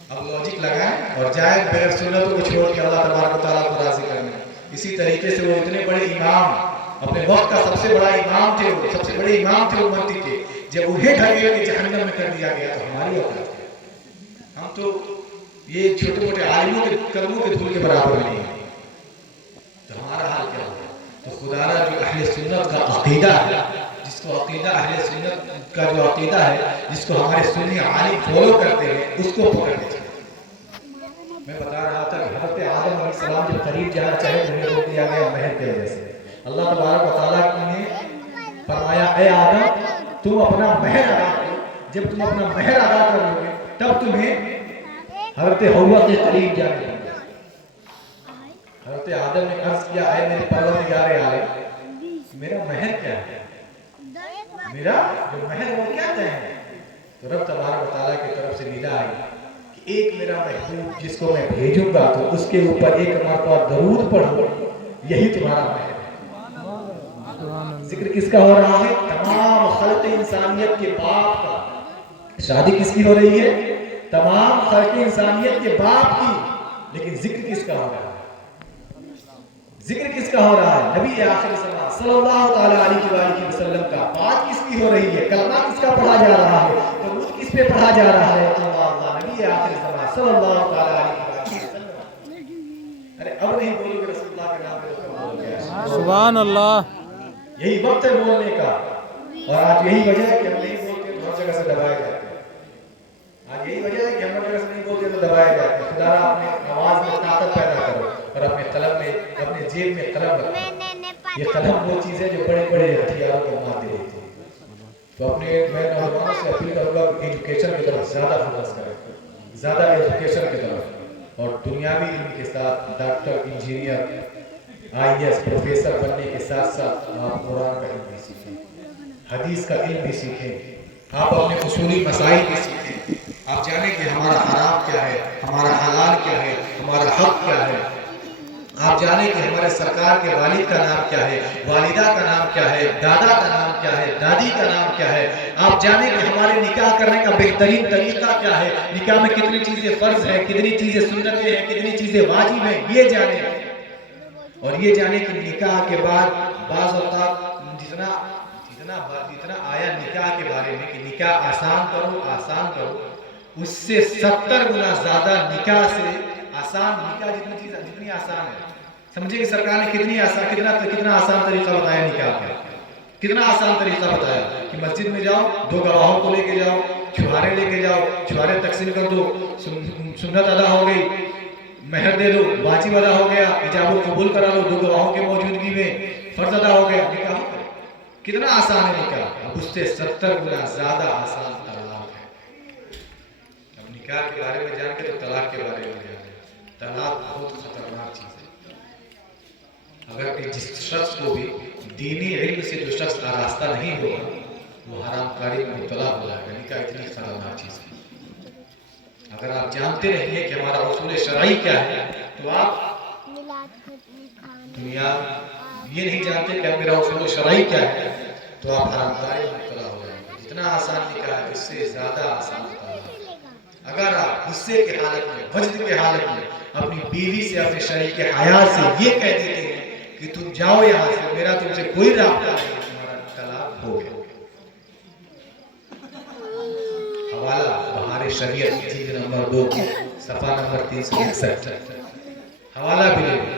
اب لاجک لگائیں اور جائیں بغیر سنتوں کو چھوڑ کے اللہ تبارک و تعالیٰ کو راضی کرنے۔ اسی طریقے سے وہ اتنے بڑے امام، اپنے وقت کا سب سے بڑا امام تھے، وہ سب سے بڑے امام تھے امتی کے، جب انہیں ڈھکیل کے جہنم میں کر دیا گیا تو ہماری اوقات کیا؟ ہم تو یہ چھوٹے موٹے عالموں کے قدموں کے دھول کے برابر نہیں ہیں، تو ہمارا حال کیا ہوگا؟ تو خدا را جو اہل سنت کا عقیدہ ہے، جس کو عقیدہ اہل سنت کا جو عقیدہ ہے، جس کو ہمارے سنی عالم فالو کرتے ہیں، اس کو پکڑ کے چلیں۔ میں بتا رہا تھا کہ حضرت آدم علیہ السلام جب قریب جانا چاہے تو انہیں روک دیا گیا مہر کی وجہ سے۔ اللہ تبارک و تعالیٰ نے فرمایا اے آدم تم اپنا مہر ادا کرو، جب تم اپنا مہر ادا کرو گے تب تمہیں حضرت حوا کے قریب جانے دیں۔ حضرت آدم نے عرض کیا اے میرے پروردگار عالم میرا مہر کیا ہے؟ میرا جو مہر وہ کیا ہے؟ تو رب تبارک و تعالیٰ کی طرف سے ندا آئی کہ ایک میرا محبوب جس کو میں بھیجوں گا تو اس کے اوپر ایک مرتبہ درود پڑھو، یہی تمہارا مہر ہے۔ ذکر کس کا ہو رہا ہے؟ تمام خلق انسانیت کے باپ کا۔ شادی کس کی ہو رہی ہے؟ تمام خلق انسانیت کے باپ کی، لیکن ذکر کس کا ہو رہا ہے؟ ذکر کس کا ہو رہا ہے؟ نبی آخر زمان صلی اللہ تعالیٰ علیہ وآلہ وسلم کا۔ بات کس کی ہو رہی ہے؟ کلمہ کس کا پڑھا جا رہا ہے؟ درود کس پہ پڑھا جا رہا ہے؟ اللہ نبی آخر زمان صلی اللہ تعالیٰ علیہ وآلہ وسلم۔ ارے اب نہیں بولو گے رسول اللہ کے نام پہ تو بول گیا۔ سبحان اللہ۔ یہی وقت ہے بولنے کا، اور آج یہی وجہ ہے کہ ہم نہیں بولتے تو ہر جگہ سے دبائے جاتے ہیں۔ آج یہی وجہ ہے کہ ہم ہر جگہ سے نہیں بولتے تو دبائے جاتے ہیں۔ خدا را اپنے آواز میں طاقت پیدا کرو اور اپنے قلم میں، اپنے جیب میں قلم رکھو۔ یہ قلم وہ چیز ہے جو بڑے بڑے ہتھیاروں کو مار دے دیتی ہے۔ تو اپنے میں نوجوانوں سے اپیل کروں گا کہ ایجوکیشن کی طرف زیادہ فوکس کریں، زیادہ ایجوکیشن کی طرف، اور دنیاوی علم کے ساتھ doctor, engineer, I S, professor بننے کے ساتھ ساتھ آپ قرآن کا علم بھی سیکھیں، حدیث کا علم بھی سیکھیں، آپ اپنے اصولی مسائل بھی سیکھیں، آپ جانیں کہ ہمارا حرام کیا ہے، ہمارا حلال کیا ہے، ہمارا حق کیا ہے، آپ جانیں کہ ہمارے سرکار کے والد کا نام کیا ہے، والدہ کا نام کیا ہے، دادا کا نام کیا ہے، دادی کا نام کیا ہے، آپ جانیں کہ ہمارے نکاح کرنے کا بہترین طریقہ کیا ہے، نکاح میں کتنی چیزیں فرض ہیں، کتنی چیزیں سنتیں ہیں، کتنی چیزیں واجب ہیں، یہ جانیں، اور یہ جانیں کہ نکاح کے بعد بعض اوقات جتنا آیا نکاح کے بارے میں کہ نکاح آسان کرو، اس سے 70 گنا زیادہ نکاح سے آسان، نکاح جتنی آسان ہے، سمجھے کہ سرکار نے کتنا آسان طریقہ بتایا نکاح کا، کتنا آسان طریقہ بتایا کہ مسجد میں جاؤ، 2 گواہوں کو لے کے جاؤ، چھوارے لے کے جاؤ، چھوارے تقسیم کر دو، سنت ادا ہو گئی، مہر دے دو، واجب ادا ہو گیا، ایجاب و قبول کرا لو 2 گواہوں کے موجودگی میں، فرض ادا ہو گیا، نکاح ہو گیا۔ کتنا آسان ہے نکاح، اب اس سے 70 گنا زیادہ آسان طلاق ہے۔ اب نکاح کے بارے میں جان کے تو طلاق کے بارے میں جان کے، طلاق بہت خطرناک چیز ہے۔ اگر کہ جس شخص کو بھی دینی علم سے جو شخص آراستہ نہیں ہوگا وہ حرام کاری میں مبتلا ہو جائے گا۔ نکاح اتنی خطرناک چیز ہے، اگر آپ جانتے نہیں ہیں کہ ہمارا اصول شرعی کیا ہے تو آپ دنیا یہ نہیں جانتے کہ میرا اصول شرعی کیا ہے تو آپ حرام کاری میں مبتلا ہو جائیں گے۔ جتنا آسان نکاح ہے اس سے زیادہ آسان طلاق۔ اگر آپ غصے کے حالت میں، وجد کے حالت میں اپنی بیوی سے، اپنے شریک حیات سے یہ کہہ دیتے ہیں کہ تم جاؤ یہاں سے، میرا تم سے کوئی رابطہ نہیں، تمہارا طلاق ہو گیا۔ حوالہ بہار شریعت جلد نمبر 2 صفحہ نمبر 361، حوالہ بھی لے لیں،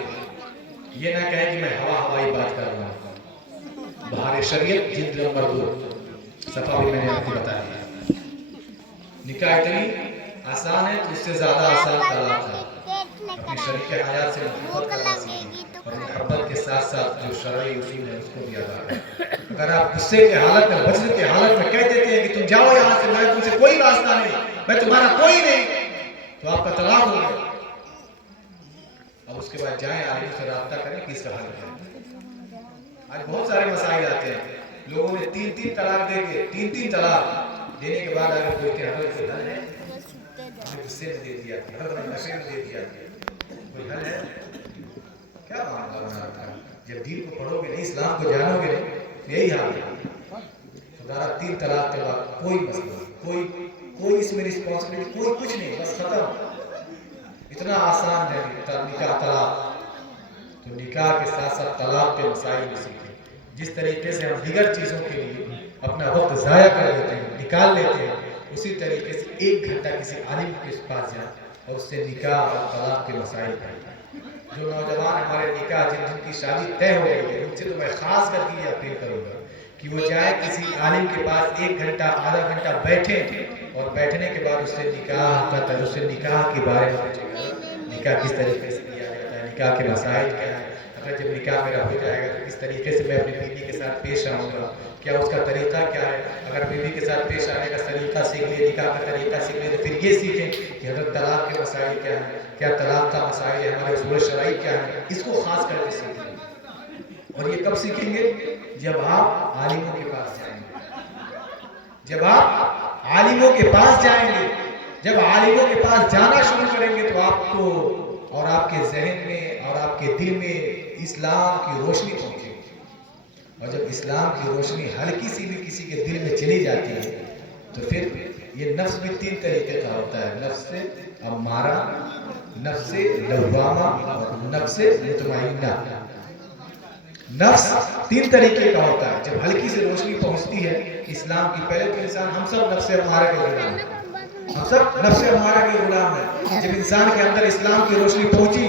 یہ نہ کہیں کہ میں ہوائی بات کر رہا ہوں۔ بہار شریعت جلد نمبر 2 صفحہ بھی میں نے آپ کو بتا دیا۔ نکاح اتنی آسان ہے تو اس سے زیادہ آسان طلاق ہے۔ اپنی شریک حیات سے محبت کرنا سیکھیں اور محبت کے ساتھ ساتھ جو شرعی اصول ہے اس کو بھی ادا کریں۔ اگر آپ غصے کے حالت میں، وجد کے حالت میں کہہ دیتے ہیں کہ تم جاؤ یہاں سے، میں تم سے کوئی واسطہ نہیں، میں تمہارا کوئی نہیں، تو آپ کا طلاق ہو گیا۔ اب اس کے بعد جائیں عالم سے رابطہ کریں کہ اس کا حل کیا ہے۔ آج بہت سارے مسائل آتے ہیں، لوگوں نے 3 طلاق دے کے، 3 طلاق دینے کے بعد اگر کوئی حل ہے، ہمیں غصے میں دے دیا تھا، ہر نشے میں دے دیا تھا، کوئی حل ہے؟ کیا معاملہ بنا رکھا ہے؟ جب دین کو پڑھو گے نہیں، اسلام کو جانو گے نہیں، یہی حال ہے۔ خدا 3 طلاق کے بعد کوئی مسئلہ، کوئی اس میں رسپانسبلٹی، کوئی کچھ نہیں، بس ختم۔ اتنا آسان ہے نکاح طلاق۔ تو تو نکاح کے ساتھ ساتھ طلاق کے مسائل بھی سیکھیں. جس طریقے سے ہم دیگر چیزوں کے لیے اپنا وقت ضائع کر دیتے ہیں, نکال لیتے ہیں, اسی طریقے سے 1 گھنٹہ کسی عالم کے پاس جائیں اور اس سے نکاح اور طلاق کے مسائل پڑھیں. جو نوجوان ہمارے نکاح جن کی شادی طے ہو گئی ہے, ان سے تو میں خاص کر کے یہ اپیل کروں گا کہ وہ جائے کسی عالم کے پاس 1 گھنٹہ آدھا گھنٹہ بیٹھیں اور بیٹھنے کے بعد اس سے نکاح کے بارے میں پوچھیں. نکاح کس طریقے سے کیا جاتا ہے, نکاح کے مسائل کیا ہے, اگر جب نکاح میرا ہو جائے گا تو کس طریقے سے میں اپنی بیوی کے ساتھ پیش آؤں گا, کیا اس کا طریقہ کیا ہے. اگر بیوی کے ساتھ پیش آنے کا طریقہ سیکھ لے, نکاح کا طریقہ سیکھ لے, تو پھر یہ سیکھیں کہ حضرت طلاق کے مسائل کیا ہیں, کیا طلاق کا مسائل ہے, ہمارے اصول شرعی کیا ہے. اس کو خاص کر کے سیکھیں. اور یہ کب سیکھیں گے؟ جب آپ عالموں کے پاس جائیں گے. جب آپ عالموں کے پاس جائیں گے, جب عالموں کے پاس جانا شروع کریں گے, تو آپ کو اور آپ کے ذہن میں اور آپ کے دل میں اسلام کی روشنی پہنچے گی. اور جب اسلام کی روشنی ہلکی سی بھی کسی کے دل میں چلی جاتی ہے, تو پھر یہ نفس بھی 3 طریقے کا ہوتا ہے. نفس امارہ, نفس لوامہ اور نفس مطمئنہ. نفس 3 طریقے کا ہوتا ہے. جب ہلکی سی روشنی پہنچتی ہے اسلام کی, پہلے تو انسان, ہم سب نفس امارہ کے غلام ہیں, ہم سب نفس امارہ کے غلام ہیں. جب انسان کے اندر اسلام کی روشنی پہنچی,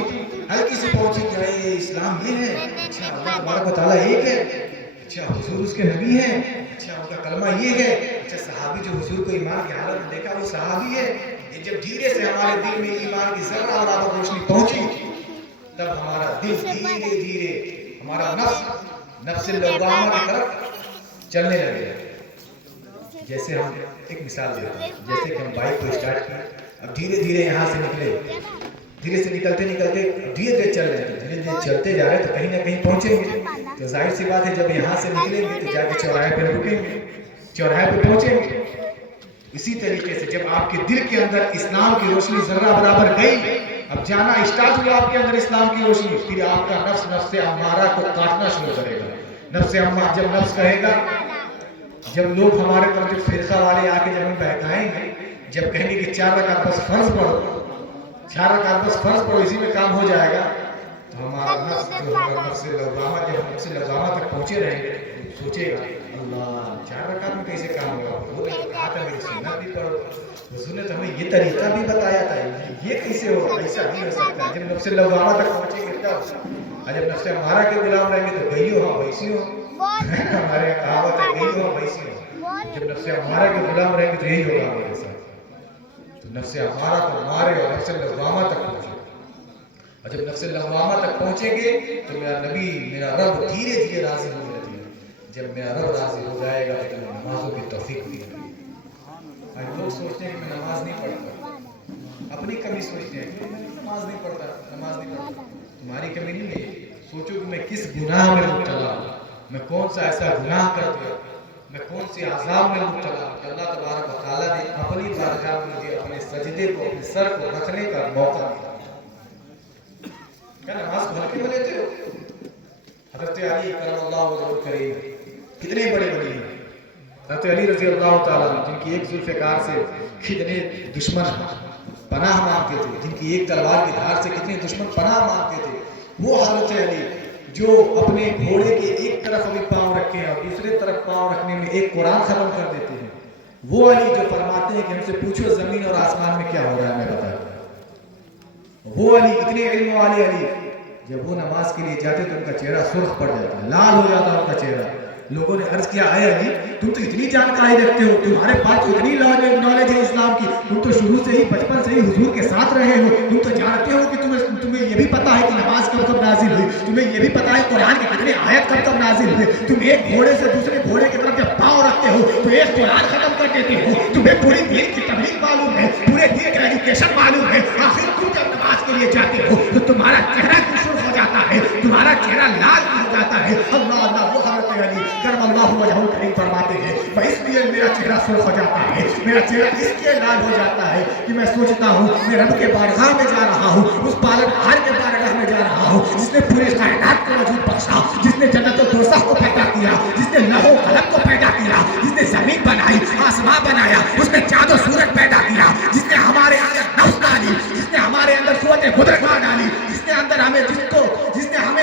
ہلکی سی پہنچی کہ یہ اسلام یہ ہے, اچھا اللہ تبارک و تعالیٰ ایک ہے, اچھا حضور اس کے نبی ہیں, اچھا ان کا کلمہ یہ ہے, اچھا صحابی جو حضور کو ایمان کی حالت میں دیکھا وہ صحابی ہے. یہ جب دھیرے سے ہمارے دل میں ایمان کی ذرہ برابر روشنی پہنچی, تب ہمارا دل دھیرے دھیرے, ہمارا نفس لوامہ کی طرف چلنے لگے. جیسے ہم ایک مثال دیتے ہیں, جیسے کہ ہم بائک کو اسٹارٹ کیا, اب دھیرے دھیرے یہاں سے نکلے, دھیرے سے نکلتے نکلتے دھیرے دھیرے چل رہے ہیں, دھیرے دھیرے چلتے جا رہے ہیں, تو کہیں نہ کہیں پہنچیں گے. تو ظاہر سی بات ہے جب یہاں سے نکلیں گے تو جا کے چوراہے پہ رکیں گے, چوراہے پہ پہنچیں گے. اسی طریقے سے جب آپ کے دل کے اندر اسلام کی روشنی ذرہ برابر گئی, اب جانا اسٹارٹ ہوا آپ کے اندر اسلام کی روشنی, پھر آپ کا نفس امارہ کو کاٹنا شروع کرے گا. نفس امارہ, جب نفس کہے گا, جب لوگ ہمارے طرف جو فرقہ والے آ کے جب ہم بہکائیں گے, جب کہیں گے کہ 4 رکعت بس فرض پڑھو, 4 رکعت بس فرض پڑھو, اسی میں کام ہو جائے گا, تو ہمارا نفس لوامہ, جب ہم نفس لوامہ تک پہنچے رہیں گے, سوچے گا اللہ 4 رکعت میں کیسے کام ہوگا, وہ نے کہا تھا میری سنت بھی پڑھو, حضور نے تو ہمیں یہ طریقہ بھی بتایا تھا, یہ کیسے ہو, ایسا نہیں ہو سکتا. جب نفس لوامہ تک پہنچیں گے تب, اور جب نفس امارہ کے غلام رہیں گے تو گئی ہو ہاں ویسی ہو, ہمارے کہاوت ہے گئی ہو ویسی ہو. جب نفس امارہ کے غلام رہیں گے تو یہی ہوگا ہمارے ساتھ. تو نفس امارہ کو مارے اور نفس لوامہ تک پہنچے, اور جب نفس لوامہ تک پہنچیں گے تو میرا نبی, میرا رب دھیرے دھیرے راضی ہو جاتی ہے. جب میرا رب راضی ہو جائے گا تو نمازوں کی توفیق دی جائے گی. آج لوگ سوچتے ہیں کہ میں نماز نہیں پڑھتا, اپنی کمی سوچتے ہیں کہ میں نماز نہیں پڑھتا. تمہاری کمی نہیں ہے, سوچو کہ میں کس گناہ میں مبتلا ہوں, میں کون سا ایسا گناہ کر دیا, میں کون سی عذاب میں مبتلا ہوں کہ اللہ تبارک و تعالیٰ نے اپنی بارگاہ میں مجھے اپنے سجدے کو, اپنے سر کو رکھنے کا موقع دیا. کیا نماز کو ہلکے میں لیتے ہو؟ حضرت علی کرم اللہ وجہہ الکریم کتنے بڑے ولی ہیں. حضرت علی رضی اللہ تعالیٰ جن کی ایک ذوالفقار سے کتنے دشمن پناہ مانگتے تھے, جن کی ایک تلوار کی دھار سے کتنے دشمن پناہ مانگتے تھے, وہ حضرت علی جو اپنے گھوڑے کے ایک طرف ابھی پاؤں رکھے ہیں اور دوسرے طرف پاؤں رکھنے میں ایک قرآن ختم کر دیتے ہیں, وہ علی جو فرماتے ہیں کہ ہم سے پوچھو زمین اور آسمان میں کیا ہو رہا ہے میں بتا دوں. وہ علی, اتنے علم والے علی, جب وہ نماز کے لیے جاتے تو ان کا چہرہ سرخ پڑ جاتا, لال ہو جاتا ان کا چہرہ. لوگوں نے عرض کیا, اے علی تم تو اتنی جانکاری رکھتے ہو, تمہارے پاس تو اتنی نالج ہے اسلام کی, تم تو شروع سے ہی بچپن سے ہی حضور کے ساتھ رہے ہو, تم تو جانتے ہو کہ تمہیں یہ بھی پتا ہے کہ نماز کب نازل ہوئی, تمہیں یہ بھی پتا ہے قرآن کے کتنے آیت کب نازل ہوئے, تم ایک گھوڑے سے دوسرے گھوڑے کی طرف جب پاؤں رکھتے ہو تو ایک قرآن ختم کر دیتے ہو, تمہیں پوری دین کی تبلیغ معلوم ہے, پورے دین کا ایجوکیشن معلوم ہے, آخر تم جب نماز کے لیے جاتے ہو تو تمہارا چہرہ کیوں سرخ ہو جاتا ہے, تمہارا چہرہ لال ہو جاتا ہے. اللہ اللہ, وہ حضرت علی کرم اللہ وجہہ الکریم فرماتے ہیں, میں اس لیے میرا چہرہ سرخ ہو جاتا ہے, میرا چہرہ اس لیے لال ہو جاتا ہے کہ میں سوچتا ہوں میں رب کے بارگاہ میں جا رہا ہوں, اس پالنہار کے بارگاہ میں جا رہا ہوں جس نے پوری کائنات کو وجود بخشا, جس نے جنت و دوزخ کو پیدا کیا, جس نے لوح و قلم کو پیدا کیا, جس نے زمین بنائی, آسمان بنایا, اس نے چاند و سورج پیدا کیا, جس نے ہمارے اندر نفس ڈالی, جس نے ہمارے اندر قوت قدرت ڈالی, جس نے اندر ہمیں جس نے ہمیں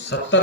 70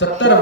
70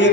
1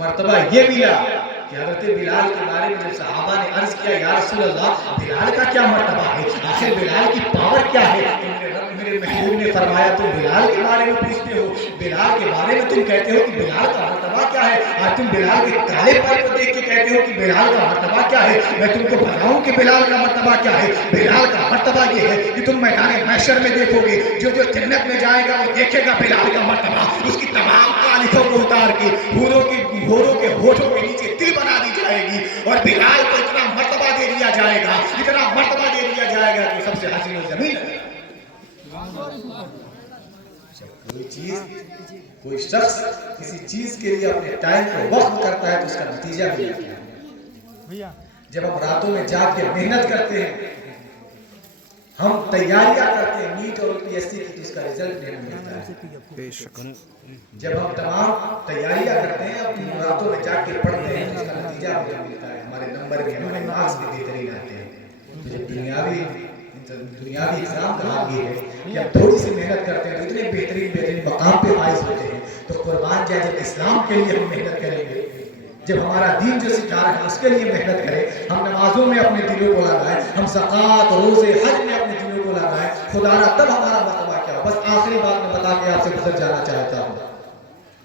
مرتبہ یہ ملا کہ حضرت بلال کے بارے میں جب صحابہ نے عرض کیا یا رسول اللہ بلال کا کیا مرتبہ ہے، آخر بلال کی پاور کیا ہے، تو میرے محبوب نے فرمایا تم بلال کے بارے میں پوچھتے ہو، بلال کے بارے میں تم کہتے ہو کہ بلال کا مرتبہ کیا ہے، آج تم بلال کے کالے پیر کو دیکھ کے کہتے ہو کہ بلال کا مرتبہ کیا ہے، میں تم کو بتاؤں کہ بلال کا مرتبہ کیا ہے۔ بلال کا مرتبہ یہ ہے کہ تم میدان محشر میں دیکھو گے، جو جنت میں جائے گا وہ دیکھے گا بلال کا مرتبہ، اس کی تمام کالکوں کو اتار کے حوروں کے ہونٹوں کے نیچے تل بنا دی جائے گی، اور بلال کو اتنا مرتبہ دے دیا جائے گا، اتنا مرتبہ دے دیا جائے گا کہ سب سے حسین و جمیل ہے۔ کوئی چیز، کوئی شخص کسی چیز کے لیے اپنے ٹائم کو وقف کرتا ہے تو اس کا نتیجہ بھی ہے۔ جب ہم راتوں میں جاگ کے محنت کرتے ہیں، ہم تیاریاں کرتے ہیں نیٹ اور پی ایس سی کی، تو اس کا رزلٹ بھی ہمیں ملتا ہے۔ جب ہم تمام تیاریاں کرتے ہیں، اپنی راتوں میں جاگ کے پڑھتے ہیں، تو اس کا نتیجہ بھی ہمیں ملتا ہے، ہمارے نمبر بھی، ہمارے مارکس بھی بہترین آتے ہیں۔ تو جب دنیاوی ایگزام کا حال یہ ہے کہ ہم تھوڑی سی محنت کرتے ہیں تو اتنے بہترین مقام پہ فائز ہوتے ہیں، تو قربان جائے جب اسلام کے لیے ہم محنت کریں گے، جب ہمارا دین جو سکھا رہا ہے اس کے لیے محنت کریں، ہم نمازوں میں اپنے دلوں کو لگائیں، ہم زکوٰۃ روزے حج میں اپنے دلوں کو لگائیں، خدا را تب ہمارا مرتبہ کیا ہو۔ بس آخری بات میں بتا کے آپ سے گزر جانا چاہتا ہوں،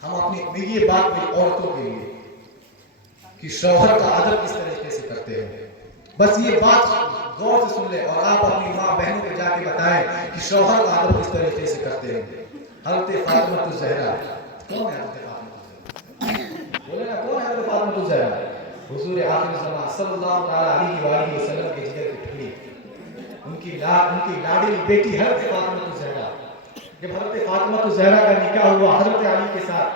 ہم اپنی یہ بات میری عورتوں کے لیے کہ شوہر کا ادب کس طریقے سے کرتے ہیں، بس یہ بات غور سے سن لیں اور آپ اپنی ماں بہنوں کو جا کے بتائیں کہ شوہر کا ادب کس طریقے سے کرتے ہیں۔ حضرت فاطمہ الزہرا، کون ہے حضرت فاطمہ؟ بولے نا کون ہے حضرت فاطمہ الزہرا؟ حضور آخر زمان صلی اللہ علیہ وآلہ وسلم کے جگر کی ٹھوڑی، ان کی لاڈلی بیٹی حضرت فاطمہ الزہرا۔ جب حضرت فاطمہ الزہرا کا نکاح ہوا حضرت علی کے ساتھ،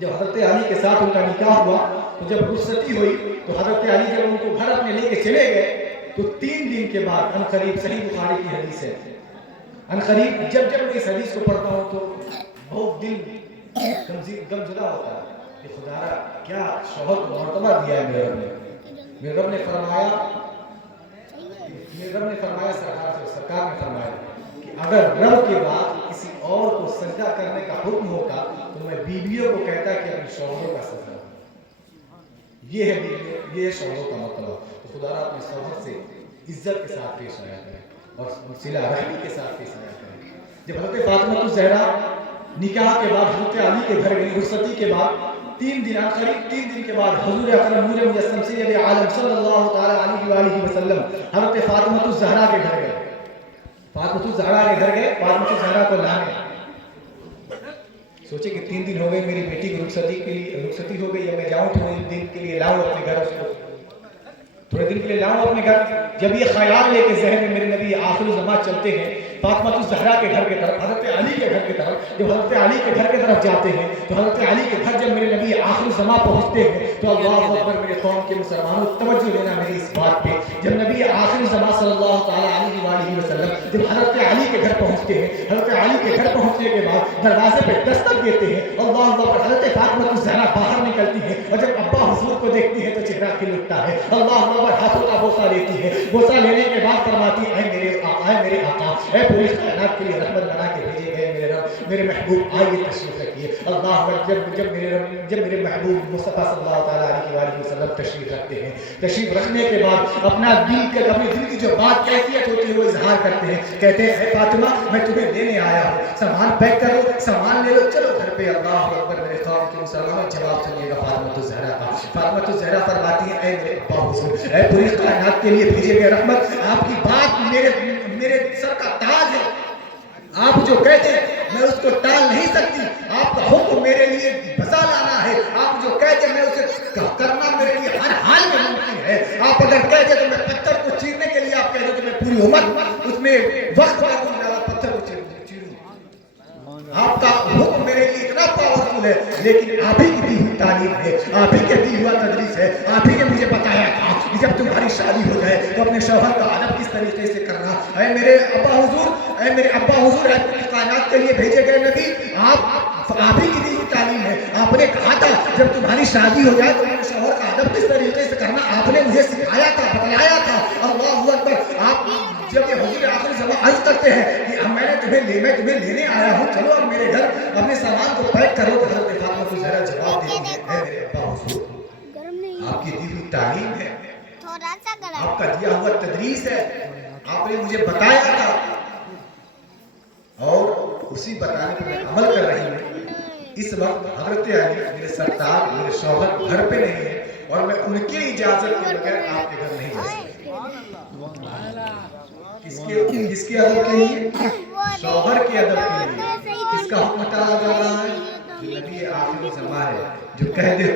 جب حضرت علی کے ساتھ ان کا نکاح ہوا تو جب رخصتی ہوئی تو حضرت علی جب ان کو گھر اپنے لے کے چلے گئے تو 3 دن کے بعد عنقریب، صحیح بخاری کی حدیث ہے، عنقریب جب میں اس حدیث کو پڑھتا ہوں تو بہت دل غمزدہ ہوتا ہے کہ خدا را کیا شوہر کو مرتبہ دیا ہے میرے رب نے۔ میرے رب نے فرمایا سرکار نے فرمایا کہ اگر رب کے بعد کسی اور کو سجدہ کرنے کا حکم ہوتا تو میں بیویوں کو کہتا کہ اپنے شوہروں کا سجدہ۔ یہ ہے شوہروں کا مرتبہ۔ تو خدا را اپنے شوہر سے عزت کے ساتھ پیش آیا کرے اور صلہ رحمی کے ساتھ پیش آیا کرے۔ جب حضرت فاطمہ الزہرا نکاح کے بعد حضرت علی کے گھر گئی، رخصتی کے بعد 3 دن، قریب 3 دن کے بعد حضور اکرم نور مجسم سید عالم صلی اللہ تعالی علیہ وآلہ وسلم حضرت فاطمہ الزہرا کے گھر گئے، فاطمہ الزہرا کو لانے۔ سوچے کہ 3 دن ہو گئے میری بیٹی کی رخصتی ہو گئی، یا میں جاؤں تھوڑے دن کے لیے لاؤں اپنے گھر، اس کو تھوڑے دن کے لیے لاؤں اپنے گھر۔ جب یہ خیال لے کے ذہن میں میرے نبی آخر الزمان چلتے ہیں فاطمہ الزہرا کے گھر کی طرف، حضرت علی کے گھر کی طرف، جب حضرت علی کے گھر کی طرف جاتے ہیں تو حضرت علی کے گھر جب میرے نبی آخر الزمان پہنچتے ہیں تو اللہ اکبر، میرے قوم کے مسلمانوں توجہ دینا میری اس بات پہ، جب نبی آخر الزمان صلی اللہ تعالی علیہ وآلہ وسلم جب حضرت علی کے گھر پہنچتے ہیں، حضرت علی کے گھر پہنچنے کے بعد دروازے پہ دستک دیتے ہیں، اللہ اکبر، حضرت فاطمہ الزہرا باہر نکلتی ہے اور جب ابا حضور کو دیکھتی ہے تو چہرہ کھل اٹھتا ہے، اللہ اکبر، ہاتھوں کا بوسہ لیتی ہے، بوسہ لینے کے بعد فرماتی اے میرے آقا، اے پوری کائنات کے لیے رحمت بنا کے بھیجے گئے میرے رب، میرے محبوب آئیے تشریف رکھیے۔ اللہ اکبر، جب میرے محبوب مصطفیٰ صلی اللہ تعالیٰ علیہ وآلہ وسلم تشریف رکھتے ہیں، تشریف رکھنے کے بعد اپنے دل کی جو بات کیفیت ہوتی ہے وہ اظہار کرتے ہیں، کہتے ہیں اے فاطمہ میں تمہیں لینے آیا ہوں، سامان پیک کرو، سامان لے لو، چلو گھر پہ۔ اللہ اکبر، میرے قوم کے مسلمانوں، جواب سنیے گا فاطمہ الزہرا کا۔ فاطمہ الزہرا فرماتی ہیں اے میرے ابا حضور، اے پوری کائنات کے لیے بھیجے گئے رحمت، آپ کی بات میرے سر کا تاج ہے، آپ جو کہتے ہیں میں اس کو ٹال نہیں سکتی، آپ کا حکم میرے لیے بسا لانا ہے، آپ جو کہتے ہیں میں اسے کرنا میرے لیے ہر حال میں ممکن ہے، آپ اگر کہتے تو میں پتھر کو چیرنے کے لیے آپ کہتے تو میں پوری عمر اس میں وقت لگوں گا پتھر کو چیروں۔ آپ کا حکم میرے لیے اتنا پاورفل ہے، لیکن آپ ہی کی دی ہوئی تعلیم ہے، آپ ہی کے دی ہوا تدریس ہے، آپ ہی نے مجھے بتایا تھا کہ جب تمہاری شادی ہو جائے تو اپنے شوہر کا ادب کس طریقے سے کرنا۔ اے میرے ابا حضور، اے پوری کائنات کے لیے بھیجے گئے نبی، آپ ہی کی دی ہوئی تعلیم ہے، آپ نے کہا تھا جب تمہاری شادی ہو جائے تو اپنے شوہر کا ادب کس طریقے سے کرنا، آپ نے مجھے سکھایا تھا، بتلایا تھا۔ اللہ اکبر، آپ جب یہ حضور آخر زمان عرض کرتے ہیں کہ میں تمہیں لینے آیا ہوں، چلو اب میرے گھر اپنے سامان کو پیک کرو، تو حضرت فاطمہ الزہرا جواب دیتی ہے اے میرے ابا تعلیم ہے, تھوڑا سا کرا آپ کا دیا ہوا تدریس ہے, آپ نے مجھے بتایا تھا اور اسی بتانے پر میں عمل کر رہی ہوں. اس وقت حضرت علی میرے سرتاج میرے شوہر گھر پہ نہیں ہے اور میں ان کی اجازت کے بغیر آپ کے گھر نہیں جا سکتا. کس کے ادب کے لیے؟ شوہر کے ادب کے لیے. کس کا حکم ٹالا جا رہا ہے؟ جو نبی آخر زمان ہے, جو کہہ دے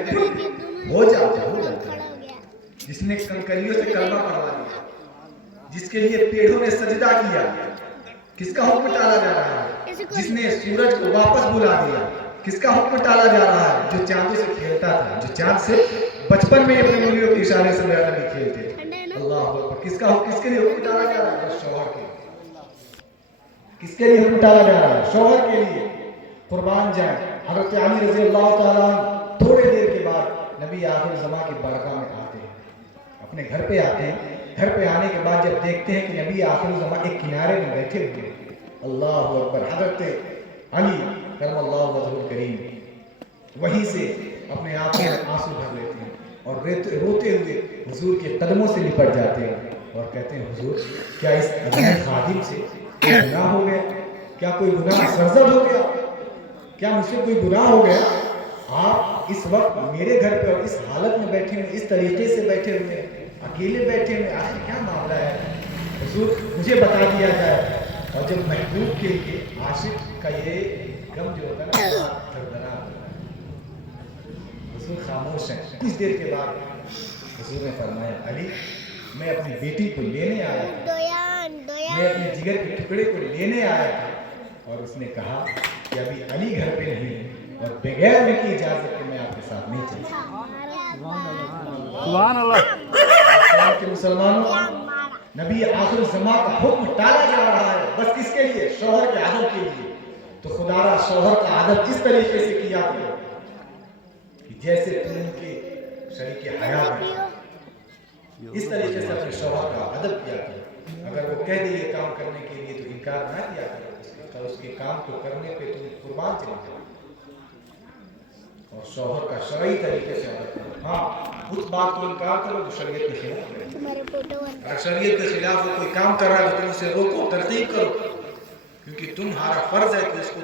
ہو جاتا ہے, جس نے کنکریوں سے کلمہ پڑھوا دیا, جس کے لیے پیڑوں نے سجدہ کیا. کس کا حکم ٹالا جا رہا ہے؟ جس نے سورج کو واپس بلا دیا. کس کا حکم ٹالا جا رہا ہے؟ جو چاند سے کھیلتا تھا, جو چاند سے بچپن میں اپنی انگلیوں کے اشارے سے میرا نبی کھیلتے تھے. اللہ اکبر. کس کے لیے حکم ٹالا جا رہا ہے؟ شوہر کے لیے. کس کے لیے حکم ٹالا جا رہا ہے؟ شوہر کے لیے. قربان جائیں. حضرت علی رضی اللہ تعالیٰ تھوڑے دیر کے بعد نبی آخر زمان کی بارگاہ میں آتے ہیں, اپنے گھر پہ آتے ہیں. گھر پہ آنے کے بعد جب دیکھتے ہیں کہ نبی آخر زمان ایک کنارے میں بیٹھے ہوئے, اللہ اکبر, حضرت علی کرم اللہ وجہہ الکریم وہیں سے اپنے آنکھوں میں آنسو بھر لیتے ہیں اور روتے ہوئے حضور کے قدموں سے لپٹ جاتے ہیں اور کہتے ہیں حضور کیا اس عظیم خادم سے کوئی گناہ ہو گیا؟ کیا کوئی گناہ سرزد ہو گیا؟ کیا مجھ سے کوئی گناہ ہو گیا؟ آپ اس وقت میرے گھر پہ اور اس حالت میں بیٹھے ہوئے, اس طریقے سے بیٹھے ہوئے, اکیلے بیٹھے ہوئے, آخر کیا معاملہ ہے؟ حضور مجھے بتا دیا جائے. اور جب محبوب کے لیے عاشق کا یہ غم جو ہوتا ہے نا, دردناک ہوتا ہے. حضور خاموش ہیں. کچھ دیر کے بعد حضور نے فرمایا علی میں اپنی بیٹی کو لینے آیا تھا, میں اپنے جگر کے ٹکڑے کو لینے آیا تھا. اور اس نے کہا کہ ابھی علی گھر پہ نہیں ہے اور بغیر ان کی اجازت کے میں آپ کے ساتھ نہیں چل سکتا. سبحان اللہ. کہ مسلمانوں نبی آخر زمان کا حکم ٹالا جا رہا ہے بس کس کے لیے؟ شوہر کے ادب کے لیے. تو خدا را شوہر کا ادب اس طریقے سے کیا کرو کہ جیسے تم ان کے شریک حیات میں اس طریقے سے اپنے شوہر کا ادب کیا کرو. اگر وہ کہہ دے یہ کام کرنے کے لیے تو انکار نہ کیا کرو, اس کے کام کو کرنے پہ تم قربان چلے جاؤ. اور شوہر کا شرعی طریقے سے ادب کرو. ہاں اس بات کو انکار کرو جو شریعت کے خلاف ہے. اگر شریعت کے خلاف کوئی کام کر رہا ہے تو تم اسے روکو, ترغیب کرو, کیونکہ تمہارا فرض ہے کہ اس کو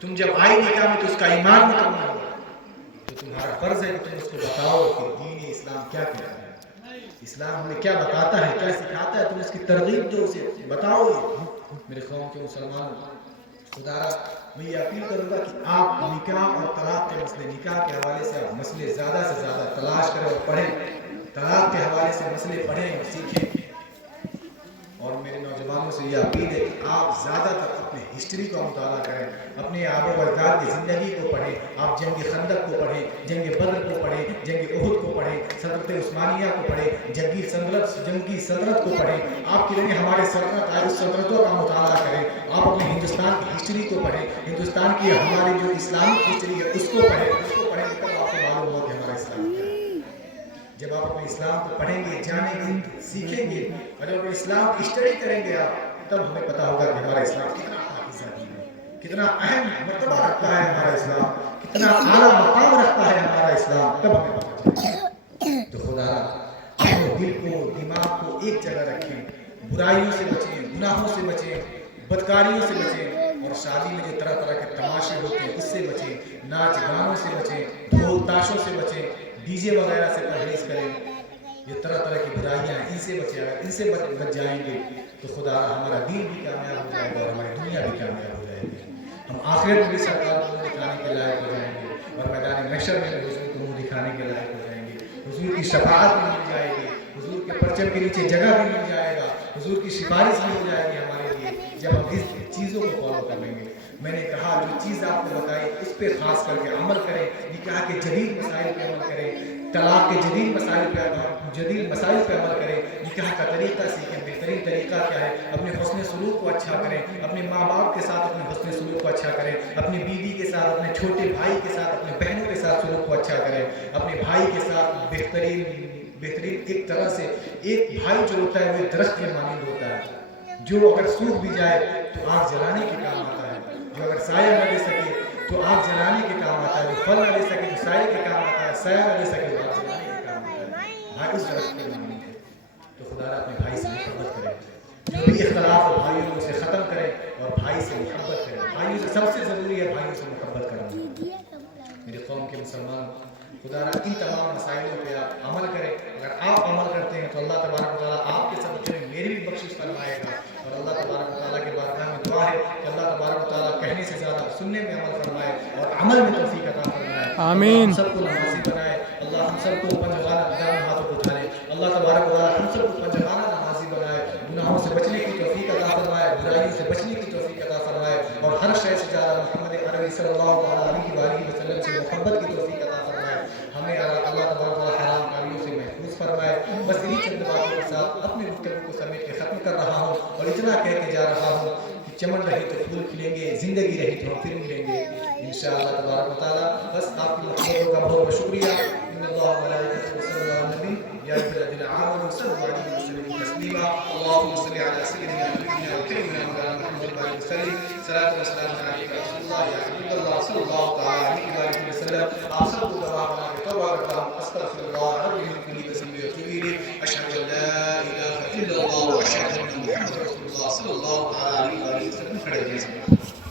تم جب آئی نکاح میں تو اس کا ایمان مکمل ہو, تو تمہارا فرض ہے کہ تم اس کو بتاؤ کہ دین اسلام کیا کہتا ہے, اسلام ہمیں کیا بتاتا ہے, کیا سکھاتا ہے. تم اس کی ترغیب دو, اسے بتاؤ. میرے قوم کے مسلمانوں خدا میں یہ اپیل کروں گا کہ آپ نکاح اور طلاق کے مسئلے, نکاح کے حوالے سے آپ مسئلے زیادہ سے زیادہ تلاش کریں اور پڑھیں. طلاق کے حوالے سے مسئلے پڑھیں اور سیکھیں. اور میرے نوجوانوں سے یہ اپیل ہے کہ آپ زیادہ تر اپنے ہسٹری کا مطالعہ کریں, اپنے آباء و اجداد کی زندگی کو پڑھیں. آپ جنگ خندق کو پڑھیں, جنگ بدر کو پڑھیں, جنگ احد کو پڑھیں, سلطنت عثمانیہ کو پڑھیں, جنگی سلطنت کو پڑھیں. آپ کے لیے ہمارے سلطنت آئے اس سلطنتوں کا مطالعہ کریں. آپ اپنے ہندوستان کی ہسٹری کو پڑھیں, ہندوستان کی ہماری جو اسلامک ہسٹری ہے اس کو پڑھیں. اس کو پڑھیں تب آپ کو معلوم ہو کہ ہمارا اسلام کیا ہے. جب آپ اپنے اسلام کو پڑھیں گے, جانیں گے, سیکھیں گے, اور جب اپنے اسلام کی اسٹڈی کریں گے آپ, تب ہمیں پتا ہوگا کہ ہمارا اسلام کتنا حافظ ہے, کتنا اہم مرتبہ رکھتا ہے ہمارا اسلام, کتنا اعلیٰ مقام رکھتا ہے ہمارا اسلام, تب ہمیں پتا چلے. تو خدا اپنے دل کو دماغ کو ایک جگہ رکھیں, برائیوں سے بچیں, گناہوں سے بچیں, بدکاریوں سے بچیں, اور شادی میں جو طرح طرح کے تماشے ہوتے ہیں اس سے بچیں, ناچ گانوں سے بچیں, ڈھول تاشوں سے بچیں, ڈی جے وغیرہ سے پرہیز کریں. یہ طرح طرح کی برائیاں ہیں, ان سے بچیں. اگر ان سے بچ جائیں گے تو خدا ہمارا دین بھی کامیاب ہو جائے گا اور ہماری دنیا بھی کامیاب ہو جائے گی. ہم آخرت میں بھی سرکار کو منہ دکھانے کے لائق ہو جائیں گے, اور میدان محشر میں بھی حضور کو منہ دکھانے کے لائق ہو جائیں گے. حضور کی شفاعت بھی مل جائے گی, حضور کے پرچم کے نیچے جگہ بھی مل جائے گا, حضور کی سفارش بھی ہو جائے گی ہمارے لیے, جب ہم اس چیزوں کو فالو کر لیں گے. میں نے کہا جو چیز آپ کو بتائی اس پہ خاص کر کے عمل کریں. نکاح کے جدید مسائل پہ عمل کریں, طلاق کے جدید مسائل پہ عمل کریں, نکاح کا طریقہ سیکھیں, بہترین طریقہ کیا ہے, اپنے حسن سلوک کو اچھا کریں, اپنے ماں باپ کے ساتھ اپنے حسن سلوک کو اچھا کریں, اپنی بیوی کے ساتھ, اپنے چھوٹے بھائی کے ساتھ, اپنے بہنوں کے ساتھ سلوک کو اچھا کریں, اپنے بھائی کے ساتھ بہترین ایک طرح سے. ایک بھائی جو ہوتا ہے وہ درخت کے مانند ہوتا ہے, جو اگر سوکھ بھی جائے تو آگ جلانے کے کام آتا ہے, جو اگر سایہ نہ دے سکے تو آگ جلانے کے کام آتا ہے, جو پھل نہ دے سکے تو سایہ کے کام آتا ہے, سایہ نہ دے سکے تو آگ جلانے کے کام آتا ہے. بھائی اس درخت پہ مانی ہے. تو خدا را اپنے بھائی سے محبت کرے, جو بھی اختلاف ہو بھائیوں میں اسے ختم کرے اور بھائی سے محبت کرے. بھائیوں سے سب سے ضروری ہے بھائیوں سے محبت کرنا. میری قوم کے مسلمان خدا را ان تمام مسائلوں پہ آپ عمل کریں. اگر آپ عمل کرتے ہیں تو اللہ تبارک و تعالیٰ آپ کے صدقے میں میری بھی بخشش فرمائے گا. اور اللہ تبارک و تعالیٰ کے بارگاہ میں دعا ہے کہ اللہ تبارک و تعالیٰ کہنے سے زیادہ سننے میں عمل فرمائے اور عمل میں توفیق عطا فرمائے. آمین. ہم سب کو نمازی بنائے. اللہ ہم سب کو پنجگانہ دائیں ہاتھوں کو اٹھائے. اللہ تبارک و تعالیٰ ہم سب کو پنجگانہ نمازی بنائے. گناہوں سے بچنے کی توفیق عطا فرمائے, برائیوں سے بچنے کی توفیق عطا فرمائے اور ہر شے سے زیادہ محمد عربی صلی اللہ علیہ وسلم سے محبت کی توفیق عطا فرمائے. ہمیں اللہ تبارک و تعالیٰ حرام کاریوں سے محفوظ فرمائے. بس انہی چند باتوں کے ساتھ اپنے گفتگو کو سمیٹ کے ختم کر رہا ہوں اور اتنا کہہ کے جا رہا ہوں کہ چمن رہی تو پھول کھلیں گے, زندگی رہی تو ہم پھر ملیں گے انشاءاللہ تبارک و تعالیٰ. بس آپ کی محبتوں کا بہت بہت شکریہ. ان اللہ و ملائکتہ یصلون علی النبی یا ایھا الذین آمنوا صلوا علیہ وسلم تسلیما. اللهم صل علی سیدنا نبینا وکریمنا مولانا محمد وعلى آله وسلم. صلاۃ و سلام علیک یا رسول اللہ یا حبیب اللہ صلی اللہ تعالی علیہ وسلم. آپ سب کو دعا بنا کے توبہ کرتا ہوں. استغفر اللہ ربی من کل ذنب واتوب الیہ. اشهد ان لا الہ الا اللہ واشهد ان محمد رسول اللہ صلی اللہ تعالی علیہ وسلم. کھڑے ہو جائیں.